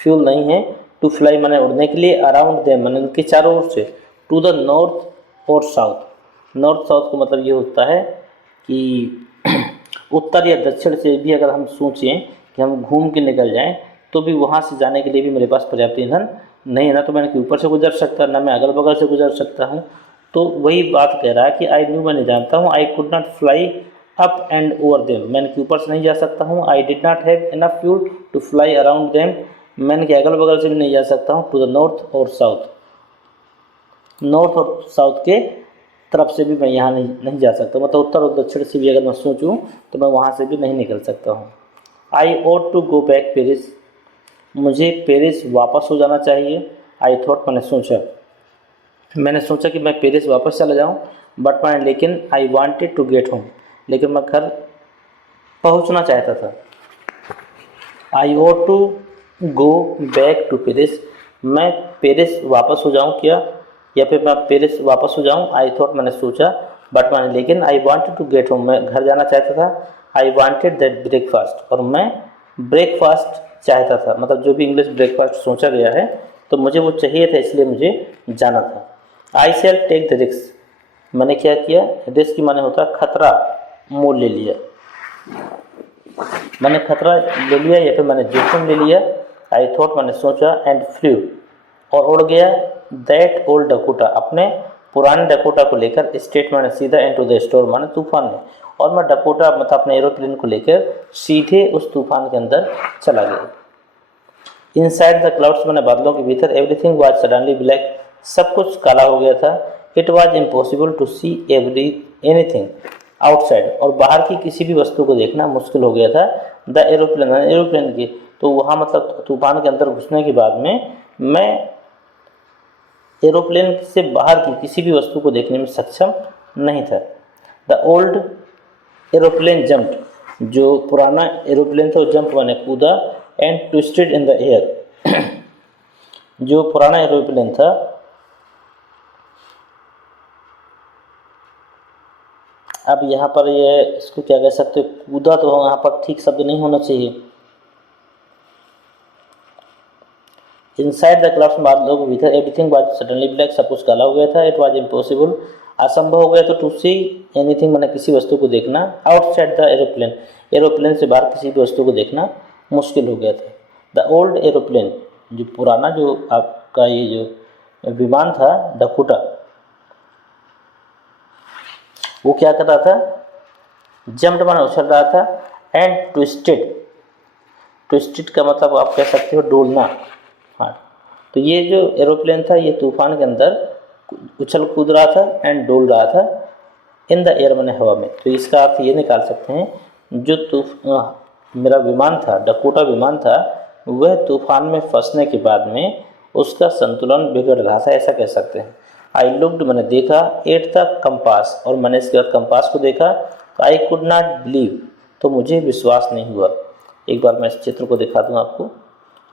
फ्यूल नहीं है। टू फ्लाई मैंने उड़ने के लिए, अराउंड देम मैंने उनके चारों ओर से, टू द नॉर्थ और साउथ। नॉर्थ साउथ का मतलब ये होता है कि उत्तर या दक्षिण से भी अगर हम सोचें कि हम घूम के निकल जाएं तो भी वहाँ से जाने के लिए भी मेरे पास पर्याप्त ईंधन नहीं है। ना तो मैंने ऊपर से गुजर सकता, ना मैं अगल बगल से गुजर सकता हूँ। तो वही बात कह रहा है कि आई न्यू, मैंने जानता हूँ, I could not fly up and over them, मैंने ऊपर से नहीं जा सकता हूँ। I did not have enough fuel to fly around them, मैंने के अगल बगल से भी नहीं जा सकता हूँ। टू द नॉर्थ और साउथ, नॉर्थ और साउथ के तरफ से भी मैं यहाँ नहीं जा सकता, मतलब उत्तर और दक्षिण से भी अगर मैं सोचूं तो मैं वहाँ से भी नहीं निकल सकता हूँ। I ought to go back Paris, मुझे पेरिस वापस हो जाना चाहिए। आई थॉट, मैंने सोचा कि मैं पेरिस वापस चला जाऊँ। बट मैं, लेकिन I wanted to get home, लेकिन मैं घर पहुँचना चाहता था। I ought to go back to Paris, मैं पेरिस वापस हो जाऊँ क्या, या फिर मैं पेरिस वापस हो जाऊँ। आई थॉट, मैंने सोचा, बट मैंने, लेकिन I wanted to get home, मैं घर जाना चाहता था। आई वांटेड दैट ब्रेकफास्ट, और मैं ब्रेकफास्ट चाहता था, मतलब जो भी इंग्लिश ब्रेकफास्ट सोचा गया है तो मुझे वो चाहिए था, इसलिए मुझे जाना था। आई शैल टेक द रिस्क, मैंने क्या किया, रिस्क माने होता है खतरा, मोल ले लिया, मैंने खतरा ले लिया या फिर मैंने जोखिम ले लिया। आई थॉट, मैंने सोचा, एंड फ्लू, और उड़ गया दैट ओल्ड डकोटा, अपने पुराने डकोटा को लेकर स्टेट माने सीधा इनटू द स्टोर माने तूफान में, और मैं डकोटा मतलब अपने एरोप्लेन को लेकर सीधे उस तूफान के अंदर चला गया। इनसाइड द क्लाउड्स मैंने बादलों के भीतर एवरीथिंग वाज सडनली ब्लैक, सब कुछ काला हो गया था। It was impossible to see anything outside, और बाहर की किसी भी वस्तु को देखना मुश्किल हो गया था। द एरोप्लेन की, तो वहाँ मतलब तूफान के अंदर घुसने के बाद में मैं एरोप्लेन से बाहर की किसी भी वस्तु को देखने में सक्षम नहीं था। द ओल्ड एरोप्लेन जंप्ड, जो पुराना एरोप्लेन था वो जंप माने कूदा, and twisted in the air, जो पुराना एरोप्लेन था अब यहाँ पर ये इसको क्या कह सकते हो, कूदा तो यहाँ पर ठीक शब्द नहीं होना चाहिए। इनसाइड द क्लाउड्स बादलों के भीतर एवरीथिंग वाज सडनली ब्लैक, सब कुछ काला हो गया था। इट वाज इम्पॉसिबल, असंभव हो गया तो टू सी एनीथिंग मैंने किसी वस्तु को देखना, आउटसाइड द एरोप्लेन, एरोप्लेन से बाहर किसी भी वस्तु को देखना मुश्किल हो गया था। द ओल्ड एरोप्लेन, जो पुराना जो आपका ये जो विमान था डकोटा, वो क्या कर रहा था, जंप्ड माने उछल रहा था, एंड ट्विस्टेड, ट्विस्टेड का मतलब आप कह सकते हो डोलना। हाँ, तो ये जो एरोप्लेन था ये तूफान के अंदर उछल कूद रहा था एंड डोल रहा था इन द एयर माने हवा में। तो इसका अर्थ ये निकाल सकते हैं, जो मेरा विमान था डकोटा विमान था वह तूफान में फंसने के बाद में उसका संतुलन बिगड़ रहा था, ऐसा कह सकते हैं। आई लुक्ड, मैंने देखा, एट द कंपास, और मैंने इसके बाद कंपास को देखा, तो आई कुड नॉट बिलीव, तो मुझे विश्वास नहीं हुआ। एक बार मैं इस चित्र को दिखा दूँ आपको।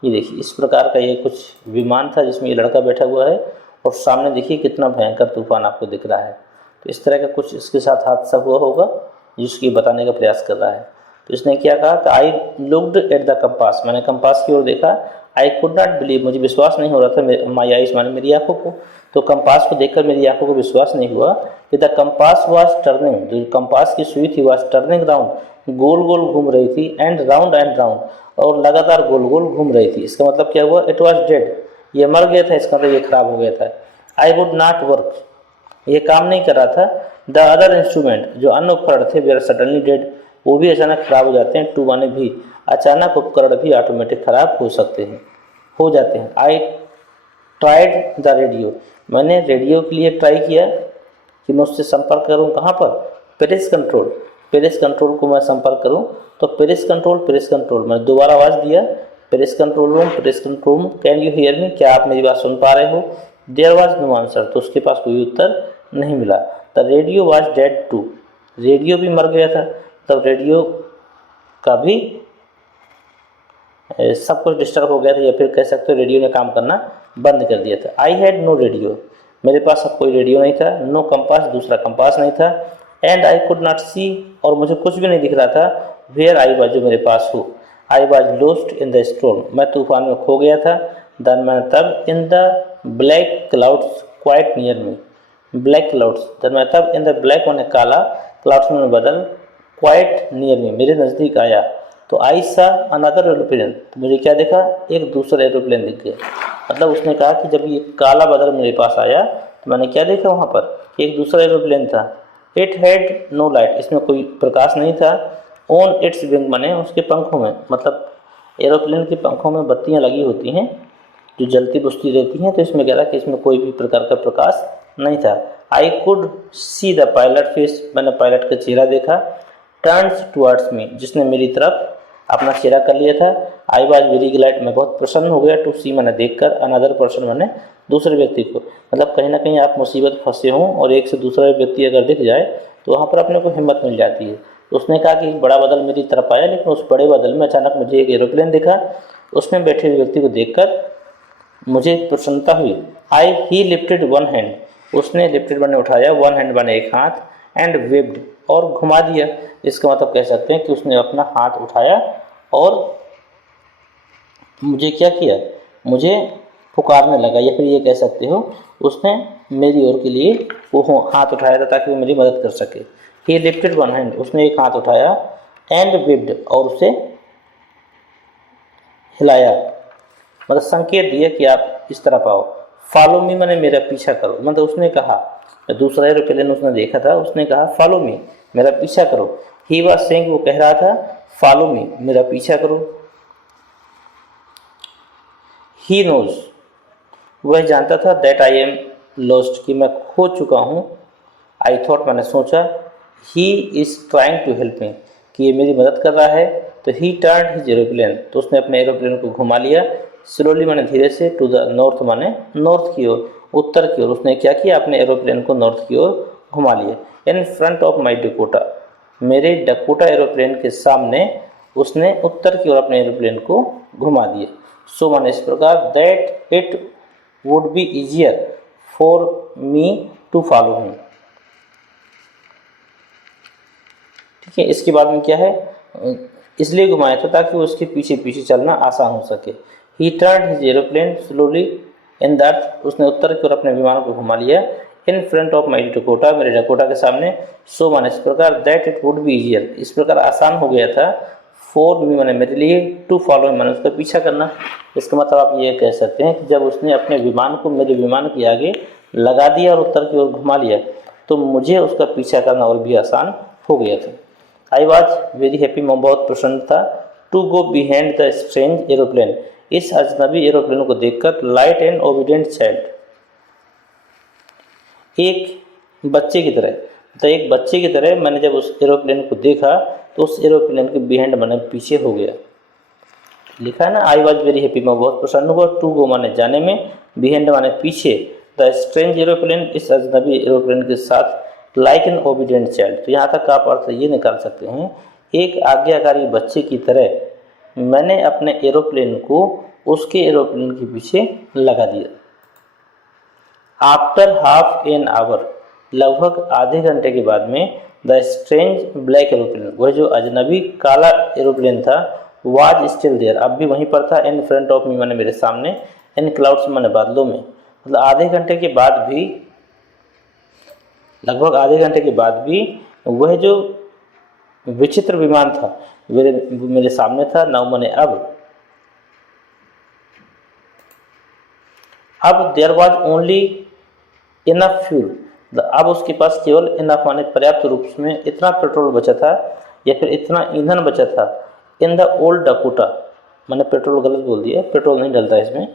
ये देखिए इस प्रकार का ये कुछ विमान था जिसमें ये लड़का बैठा हुआ है, और सामने देखिए कितना भयंकर तूफान आपको दिख रहा है। तो इस तरह का कुछ इसके साथ हादसा हुआ होगा जिसकी बताने का प्रयास कर रहा है। तो इसने क्या कहा कि I looked at the compass, मैंने कंपास की ओर देखा, आई कुड नॉट बिलीव, मुझे विश्वास नहीं हो रहा था, माई आइज माने मेरी आंखों को, तो कंपास को देखकर मेरी आंखों को विश्वास नहीं हुआ कि द कंपास वाज टर्निंग, जो कंपास की सुई थी वाज टर्निंग राउंड, गोल गोल घूम रही थी, एंड राउंड, और लगातार गोल गोल घूम रही थी। इसका मतलब क्या हुआ, इट वाज डेड, ये मर गया था, इसका मतलब ये खराब हो गया था। आई वुड नॉट वर्क, ये काम नहीं कर रहा था। द अदर इंस्ट्रूमेंट, जो अन्य उपकरण थे, वे आर सडनली डेड, वो भी अचानक खराब हो जाते हैं। टू माने भी, अचानक उपकरण भी ऑटोमेटिक खराब हो सकते हैं, हो जाते हैं। आई ट्राइड द रेडियो, मैंने रेडियो के लिए ट्राई किया कि मैं उससे संपर्क करूं, कहाँ पर, पेरिस कंट्रोल, पेरिस कंट्रोल को मैं संपर्क करूं, तो पेरिस कंट्रोल मैंने दोबारा आवाज़ दिया, Paris control room, can you hear me, क्या आप मेरी बात सुन पा रहे हो। देयर वाज नो आंसर, तो उसके पास कोई उत्तर नहीं मिला। The radio was dead too, radio भी मर गया था, तब रेडियो का भी सब कुछ डिस्टर्ब हो गया था, या फिर कह सकते हो रेडियो ने काम करना बंद कर दिया था। आई हैड नो रेडियो, मेरे पास अब कोई रेडियो नहीं था। नो कंपास, दूसरा कंपास नहीं था। एंड आई कुड नॉट सी, और मुझे कुछ भी नहीं दिख रहा था। वेयर आई वाज, जो मेरे पास हो। I was lost in the storm, मैं तूफान में खो गया था। देन मैं तब in the black clouds quite near me, black clouds, then मैं तब इन द ब्लैक माने काला, क्लाउड्स में बदल, क्वाइट नियर मी, मेरे नज़दीक आया। तो आई सा अनदर एरोप्लेन, तो मुझे क्या देखा, एक दूसरा एरोप्लेन दिख गया। मतलब उसने कहा कि जब ये काला बदल मेरे पास आया तो मैंने क्या देखा वहाँ पर, एक दूसरा एरोप्लेन था। इट हैड नो लाइट, इसमें कोई प्रकाश नहीं था। ऑन इट्स विंग माने उसके पंखों में, मतलब एरोप्लेन के पंखों में बत्तियाँ लगी होती हैं जो जलती बुझती रहती हैं, तो इसमें कह रहा कि इसमें कोई भी प्रकार का प्रकाश नहीं था। I could see the pilot face, मैंने पायलट का चेहरा देखा। टर्न्स टुवर्ड्स मी, जिसने मेरी तरफ अपना चेहरा कर लिया था। आई वाज वेरी ग्लैड, मैं बहुत प्रसन्न हो गया। टू सी मैंने देखकर, अनदर पर्सन मैंने दूसरे व्यक्ति को, मतलब कहीं ना कहीं आप मुसीबत फंसे हों और एक से दूसरा व्यक्ति अगर दिख जाए तो वहाँ पर अपने को हिम्मत मिल जाती है। तो उसने कहा कि एक बड़ा बादल मेरी तरफ आया, लेकिन उस बड़े बादल में अचानक मुझे एक एरोप्लेन दिखा, उसमें बैठे हुए व्यक्ति को देखकर मुझे प्रसन्नता हुई। आई ही लिफ्टेड वन हैंड, उसने लिफ्टेड मैंने उठाया, वन हैंड मैंने एक हाथ, एंड वेव्ड, और घुमा दिया। इसका मतलब कह सकते हैं कि उसने अपना हाथ उठाया और मुझे क्या किया, मुझे पुकारने लगा, या फिर ये कह सकते हो उसने मेरी ओर के लिए वो हाथ उठाया था ताकि वो मेरी मदद कर सके। ही लिफ्टेड वन हैंड, उसने एक हाथ उठाया, एंड वेव्ड, और उसे हिलाया। मतलब संकेत दिया कि आप इस तरफ आओ। फॉलो मी मैंने मेरा पीछा करो, मतलब उसने कहा, दूसरा एरोप्लेन उसने देखा था, उसने कहा फॉलो मी मेरा पीछा करो। ही वाज सेइंग वो कह रहा था फॉलो मी मेरा पीछा करो। ही नोज वह जानता था दैट आई एम लॉस्ट कि मैं खो चुका हूँ। आई थॉट मैंने सोचा he is trying to help me कि ये मेरी मदद कर रहा है। तो ही टर्न हिज एरोप्लेन तो उसने अपने एरोप्लेन को घुमा लिया। स्लोली माने धीरे से, टू द नॉर्थ माने नॉर्थ की ओर, उत्तर की ओर। उसने क्या किया, अपने एरोप्लेन को नॉर्थ की ओर घुमा लिया। In front of my Dakota मेरे डकोटा एरोप्लेन के सामने उसने उत्तर की ओर अपने एरोप्लेन को घुमा दिया। सो माने इस प्रकार that it would be easier for me to follow him. ठीक है, इसके बाद में क्या है, इसलिए घुमाया था ताकि उसके पीछे पीछे चलना आसान हो सके। ही turn his aeroplane slowly in that उसने उत्तर की ओर अपने विमान को घुमा लिया। In front of my Dakota मेरे डकोटा के सामने। सो माने इस प्रकार that it would be easier इस प्रकार आसान हो गया था। फॉर मी माने मेरे लिए, टू फॉलो माने उसका पीछा करना। इसका मतलब आप ये कह सकते हैं कि जब उसने अपने विमान को मेरे विमान के आगे लगा दिया और उत्तर की ओर घुमा लिया तो मुझे उसका पीछा करना और भी आसान हो गया था। आई वॉज वेरी हैप्पी मैं बहुत प्रसन्न था। To go behind the strange aeroplane इस अजनबी एरोप्लेन को देखकर लाइट एंड ओबीडियंट चाइल्ड एक बच्चे की तरह, तो एक बच्चे की तरह मैंने जब उस एरोप्लेन को देखा तो उस एरोप्लेन के बिहाइंड मैंने पीछे हो गया। लिखा है ना, आई वॉज वेरी हैप्पी मैं बहुत प्रसन्न हुआ। टू गो माने जाने में, बिहाइंड माने पीछे, द स्ट्रेंज एरोप्लेन इस अजनबी एरोप्लेन के साथ, लाइक एन ओबीडियंट चाइल्ड। तो यहाँ तक आप अर्थ ये निकाल सकते हैं, एक आज्ञाकारी बच्चे की तरह मैंने अपने एरोप्लेन को उसके एरोप्लेन के पीछे लगा दिया। आफ्टर हाफ एन आवर लगभग आधे घंटे के बाद में, द स्ट्रेंज ब्लैक एरोप्लेन वह जो अजनबी काला एरोप्लेन था, वाज स्टिल देयर अब भी वहीं पर था। इन फ्रंट ऑफ मी मैंने मेरे सामने, इन क्लाउड्स मैंने बादलों में। मतलब आधे घंटे के बाद भी, लगभग आधे घंटे के बाद भी वह जो विचित्र विमान था मेरे सामने था। नाउ मैंने अब there was only enough fuel अब उसके पास केवल इनफ माने पर्याप्त रूप में इतना पेट्रोल बचा था या फिर इतना ईंधन बचा था। इन द ओल्ड डकोटा मैंने पेट्रोल गलत बोल दिया, पेट्रोल नहीं डलता इसमें।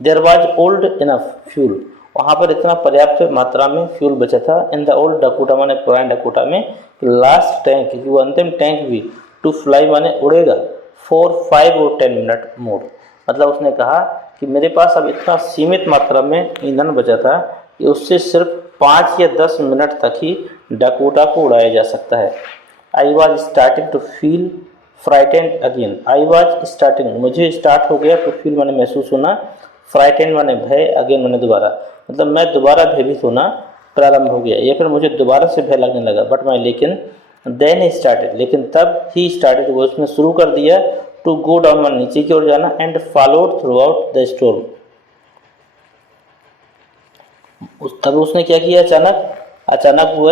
There was old enough fuel वहाँ पर इतना पर्याप्त मात्रा में फ्यूल बचा था। इन द ओल्ड डकोटा माने पुराने डकोटा में, लास्ट टैंक वो अंतिम टैंक भी, टू फ्लाई माने उड़ेगा, फॉर 5 और 10 मिनट मोर। मतलब उसने कहा कि मेरे पास अब इतना सीमित मात्रा में ईंधन बचा था कि उससे सिर्फ 5 या 10 मिनट तक ही डकोटा को उड़ाया जा सकता है। I was starting to feel frightened again. I was starting मुझे स्टार्ट हो गया, तो फील मैंने महसूस होना, फ्राइटेंड माने भय, अगेन मैंने दोबारा, मतलब मैं दोबारा भयभीत होना प्रारंभ हो गया या फिर मुझे दोबारा से भय लगने लगा। बट माई लेकिन देन ही स्टार्टेड लेकिन तब ही स्टार्टेड वो उसने शुरू कर दिया, टू गो डाउन माने नीचे की ओर जाना, and followed through out the storm. तब उसने क्या किया, अचानक वो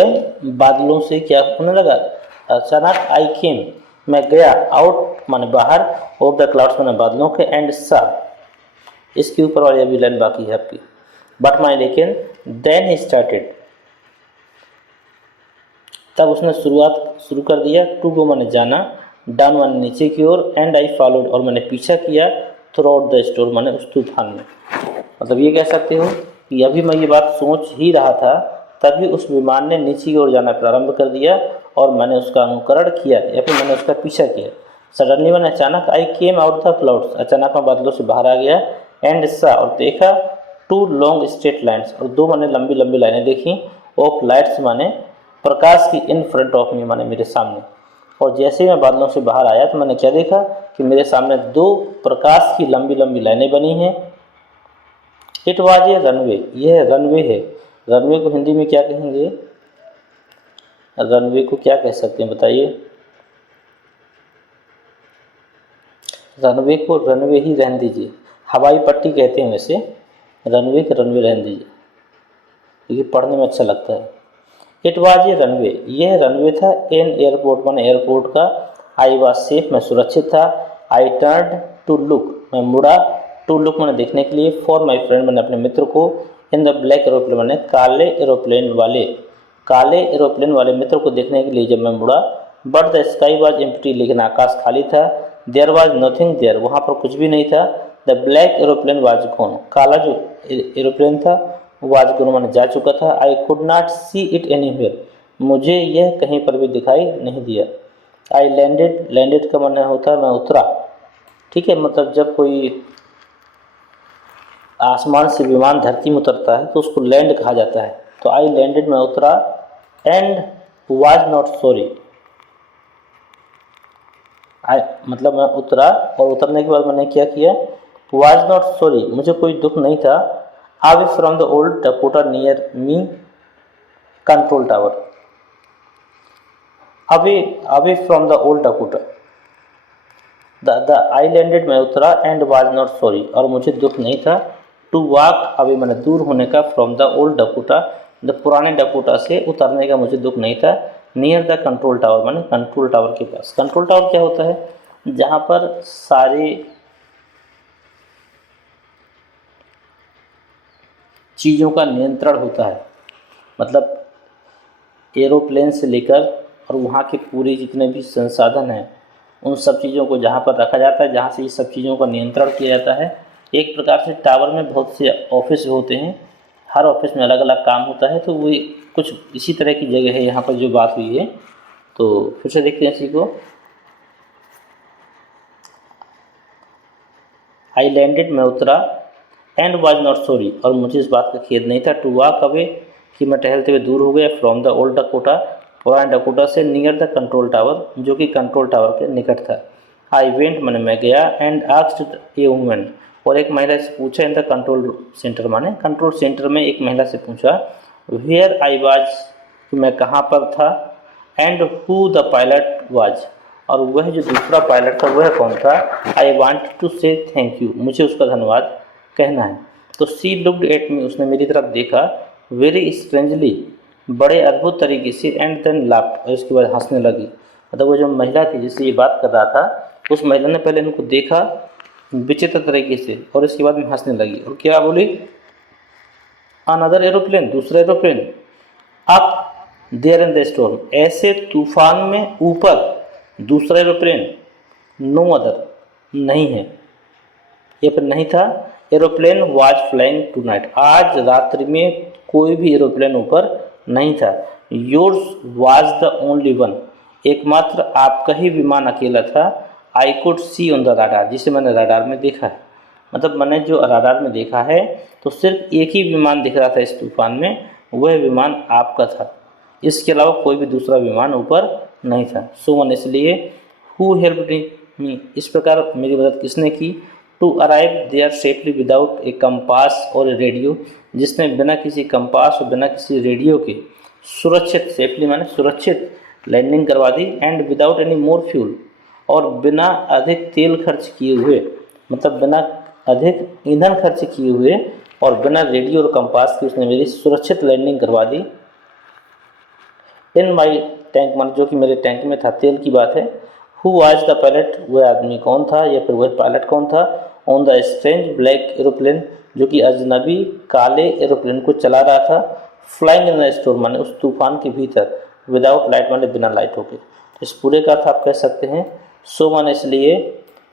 बादलों से क्या होने लगा, अचानक आई केम मैं गया, आउट माने बाहर, ऑफ द क्लाउड्स माने बादलों के, एंड सा इसके ऊपर वाली अभी लाइन बाकी है आपकी। बट माई लेकिन देन ही स्टार्टेड तब उसने शुरू कर दिया, टू गो माने जाना, डाउन माने नीचे की ओर, एंड आई फॉलोड और मैंने पीछा किया, थ्रू आउट द स्टोर्म माने उस तूफान में। मतलब ये कह सकते हो कि अभी मैं ये बात सोच ही रहा था तभी उस विमान ने नीचे की ओर जाना प्रारंभ कर दिया और मैंने उसका अनुकरण किया या फिर मैंने उसका पीछा किया। सडनली मैंने अचानक, आई केम आउट द क्लाउड्स अचानक मैं बादलों से बाहर आ गया, एंड सा और देखा, 2 लॉन्ग स्ट्रेट लाइन्स और 2 मैंने लंबी लंबी लाइनें देखी, ऑफ लाइट्स माने प्रकाश की, इन फ्रंट ऑफ मी माने मेरे सामने। और जैसे ही मैं बादलों से बाहर आया तो मैंने क्या देखा कि मेरे सामने 2 प्रकाश की लंबी लंबी लाइनें बनी हैं। इट वाज ए रनवे यह रनवे है। रनवे को हिंदी में क्या कहेंगे, रनवे को क्या कह सकते हैं बताइए। रनवे को रनवे ही रहने दीजिए, हवाई पट्टी कहते हैं वैसे, रनवे के रनवे रहने दीजिए क्योंकि पढ़ने में अच्छा लगता है। इट वाज ए रनवे यह रनवे था, एन एयरपोर्ट माने एयरपोर्ट का, आई वाज सेफ मैं सुरक्षित था, आई टर्न टू लुक मैं मुड़ा, टू लुक मैंने देखने के लिए, फॉर माई फ्रेंड मैंने अपने मित्र को, इन द ब्लैक एरोप्लेन मैंने काले एरोप्लेन वाले मित्र को देखने के लिए जब मैं मुड़ा, but the sky was empty लेकिन आकाश खाली था, देयर वॉज नथिंग देयर वहाँ पर कुछ भी नहीं था, the black aeroplane was gone काला जो एरोप्लेन था वाज गॉन मैंने जा चुका था, I could not see it anywhere मुझे यह कहीं पर भी दिखाई नहीं दिया, आई लैंडेड का माने होता है मैं उतरा, ठीक है, मतलब जब कोई आसमान से विमान धरती में उतरता है तो उसको लैंड कहा जाता है, तो आई लैंडेड मैं उतरा, एंड वाज नॉट सॉरी मतलब मैं उतरा और उतरने के बाद मैंने क्या किया, वाज नॉट सॉरी मुझे कोई दुख नहीं था, away from the old Dakota near me control tower, away from the old Dakota the I landed मैं उतरा, एंड वाज नॉट सॉरी और मुझे दुख नहीं था, टू वॉक अवे मैंने दूर होने का, from the old Dakota the पुराने डकोटा से उतरने का मुझे दुख नहीं था, नियर द कंट्रोल टावर मैंने कंट्रोल टावर के पास। कंट्रोल टावर क्या होता है, जहाँ पर सारे चीज़ों का नियंत्रण होता है, मतलब एरोप्लेन से लेकर और वहाँ के पूरे जितने भी संसाधन हैं उन सब चीज़ों को जहाँ पर रखा जाता है, जहाँ से ये सब चीज़ों का नियंत्रण किया जाता है। एक प्रकार से टावर में बहुत से ऑफिस होते हैं, हर ऑफिस में अलग अलग काम होता है, तो वो कुछ इसी तरह की जगह है यहाँ पर जो बात हुई है। तो फिर से देखते हैं इसी को, आई लैंडेड मैं उतरा, एंड वाज नॉट सॉरी और मुझे इस बात का खेद नहीं था, टू वॉक अवे कि मैं टहलते हुए दूर हो गया, फ्रॉम द ओल्ड डकोटा पुराने डकोटा से, नियर द कंट्रोल टावर जो कि कंट्रोल टावर के निकट था, आई वेंट मैंने मैं गया, एंड आस्क्ड ए वुमन और एक महिला से पूछा, इन द कंट्रोल सेंटर माने कंट्रोल सेंटर में एक महिला से पूछा, वेयर आई वाज कि मैं कहाँ पर था, and who the pilot was और वह जो दूसरा पायलट था वह कौन था, आई वांट टू से थैंक यू मुझे उसका धन्यवाद कहना है। तो सी लुक्ड एट मी उसने मेरी तरफ देखा, वेरी स्ट्रेंजली बड़े अद्भुत तरीके से, एंड देन लाफ्ड और इसके बाद हंसने लगी। मतलब वो जो महिला थी जिससे ये बात कर रहा था उस महिला ने पहले इनको देखा विचित्र तरीके से और इसके बाद में हंसने लगी और क्या बोली, अनदर एरोप्लेन दूसरा aeroplane, up there in the storm ऐसे तूफान में ऊपर दूसरा एरोप्लेन, नो अदर नहीं है ये फिर नहीं था, aeroplane was flying tonight आज रात्रि में कोई भी एरोप्लेन ऊपर नहीं था, yours was the only one एकमात्र आपका ही विमान अकेला था, I could see on the radar जिसे मैंने राडार में देखा है, मतलब मैंने जो राडार में देखा है तो सिर्फ एक ही विमान दिख रहा था इस तूफान में, वह विमान आपका था, इसके अलावा कोई भी दूसरा विमान ऊपर नहीं था। सो वन इसलिए, हु हेल्प्ड मी इस प्रकार मेरी मदद किसने की, to arrive there safely without a compass और ए रेडियो जिसने बिना किसी कंपास और बिना किसी रेडियो के सुरक्षित सेफली माने सुरक्षित लैंडिंग करवा दी, and without any more fuel और बिना अधिक तेल खर्च किए हुए, मतलब बिना अधिक ईंधन खर्च किए हुए और बिना रेडियो और कंपास की उसने मेरी सुरक्षित लैंडिंग करवा दी, इन माई टैंक मान जो कि मेरे टैंक में था तेल की बात है, हु वाज द पायलट वह आदमी कौन था या फिर वह पायलट कौन था, on the strange black aeroplane जो कि अजनबी काले एरोप्लेन को चला रहा था, फ्लाइंग इन द स्टॉर्म माने उस तूफान के भीतर, विदाउट लाइट माने बिना लाइट हो के। इस पूरे का अर्थ आप कह सकते हैं, सो माने इसलिए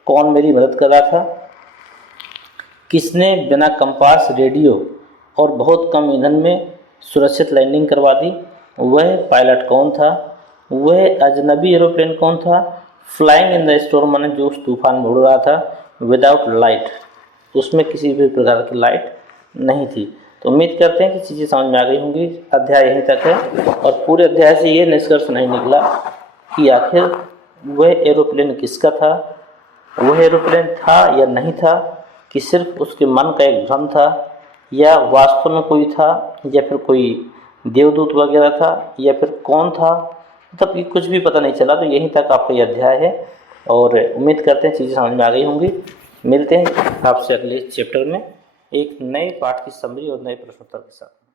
कौन मेरी मदद कर रहा था, किसने बिना कंपास रेडियो और बहुत कम ईंधन में सुरक्षित लैंडिंग करवा दी, वह पायलट कौन था, वह अजनबी एरोप्लेन कौन था, फ्लाइंग इन द स्टॉर्म माने जो उस तूफान में उड़ रहा था, विदाउट लाइट उसमें किसी भी प्रकार की लाइट नहीं थी। तो उम्मीद करते हैं कि चीज़ें समझ में आ गई होंगी। अध्याय यहीं तक है और पूरे अध्याय से ये निष्कर्ष नहीं निकला कि आखिर वह एरोप्लेन किसका था, वह एरोप्लेन था या नहीं था, कि सिर्फ उसके मन का एक भ्रम था या वास्तव में कोई था या फिर कोई देवदूत वगैरह था या फिर कौन था, मतलब कि कुछ भी पता नहीं चला। तो यहीं तक आपका यह अध्याय है और उम्मीद करते हैं चीज़ें समझ में आ गई होंगी। मिलते हैं आपसे अगले चैप्टर में एक नए पाठ की समरी और नए प्रश्नोत्तर के साथ।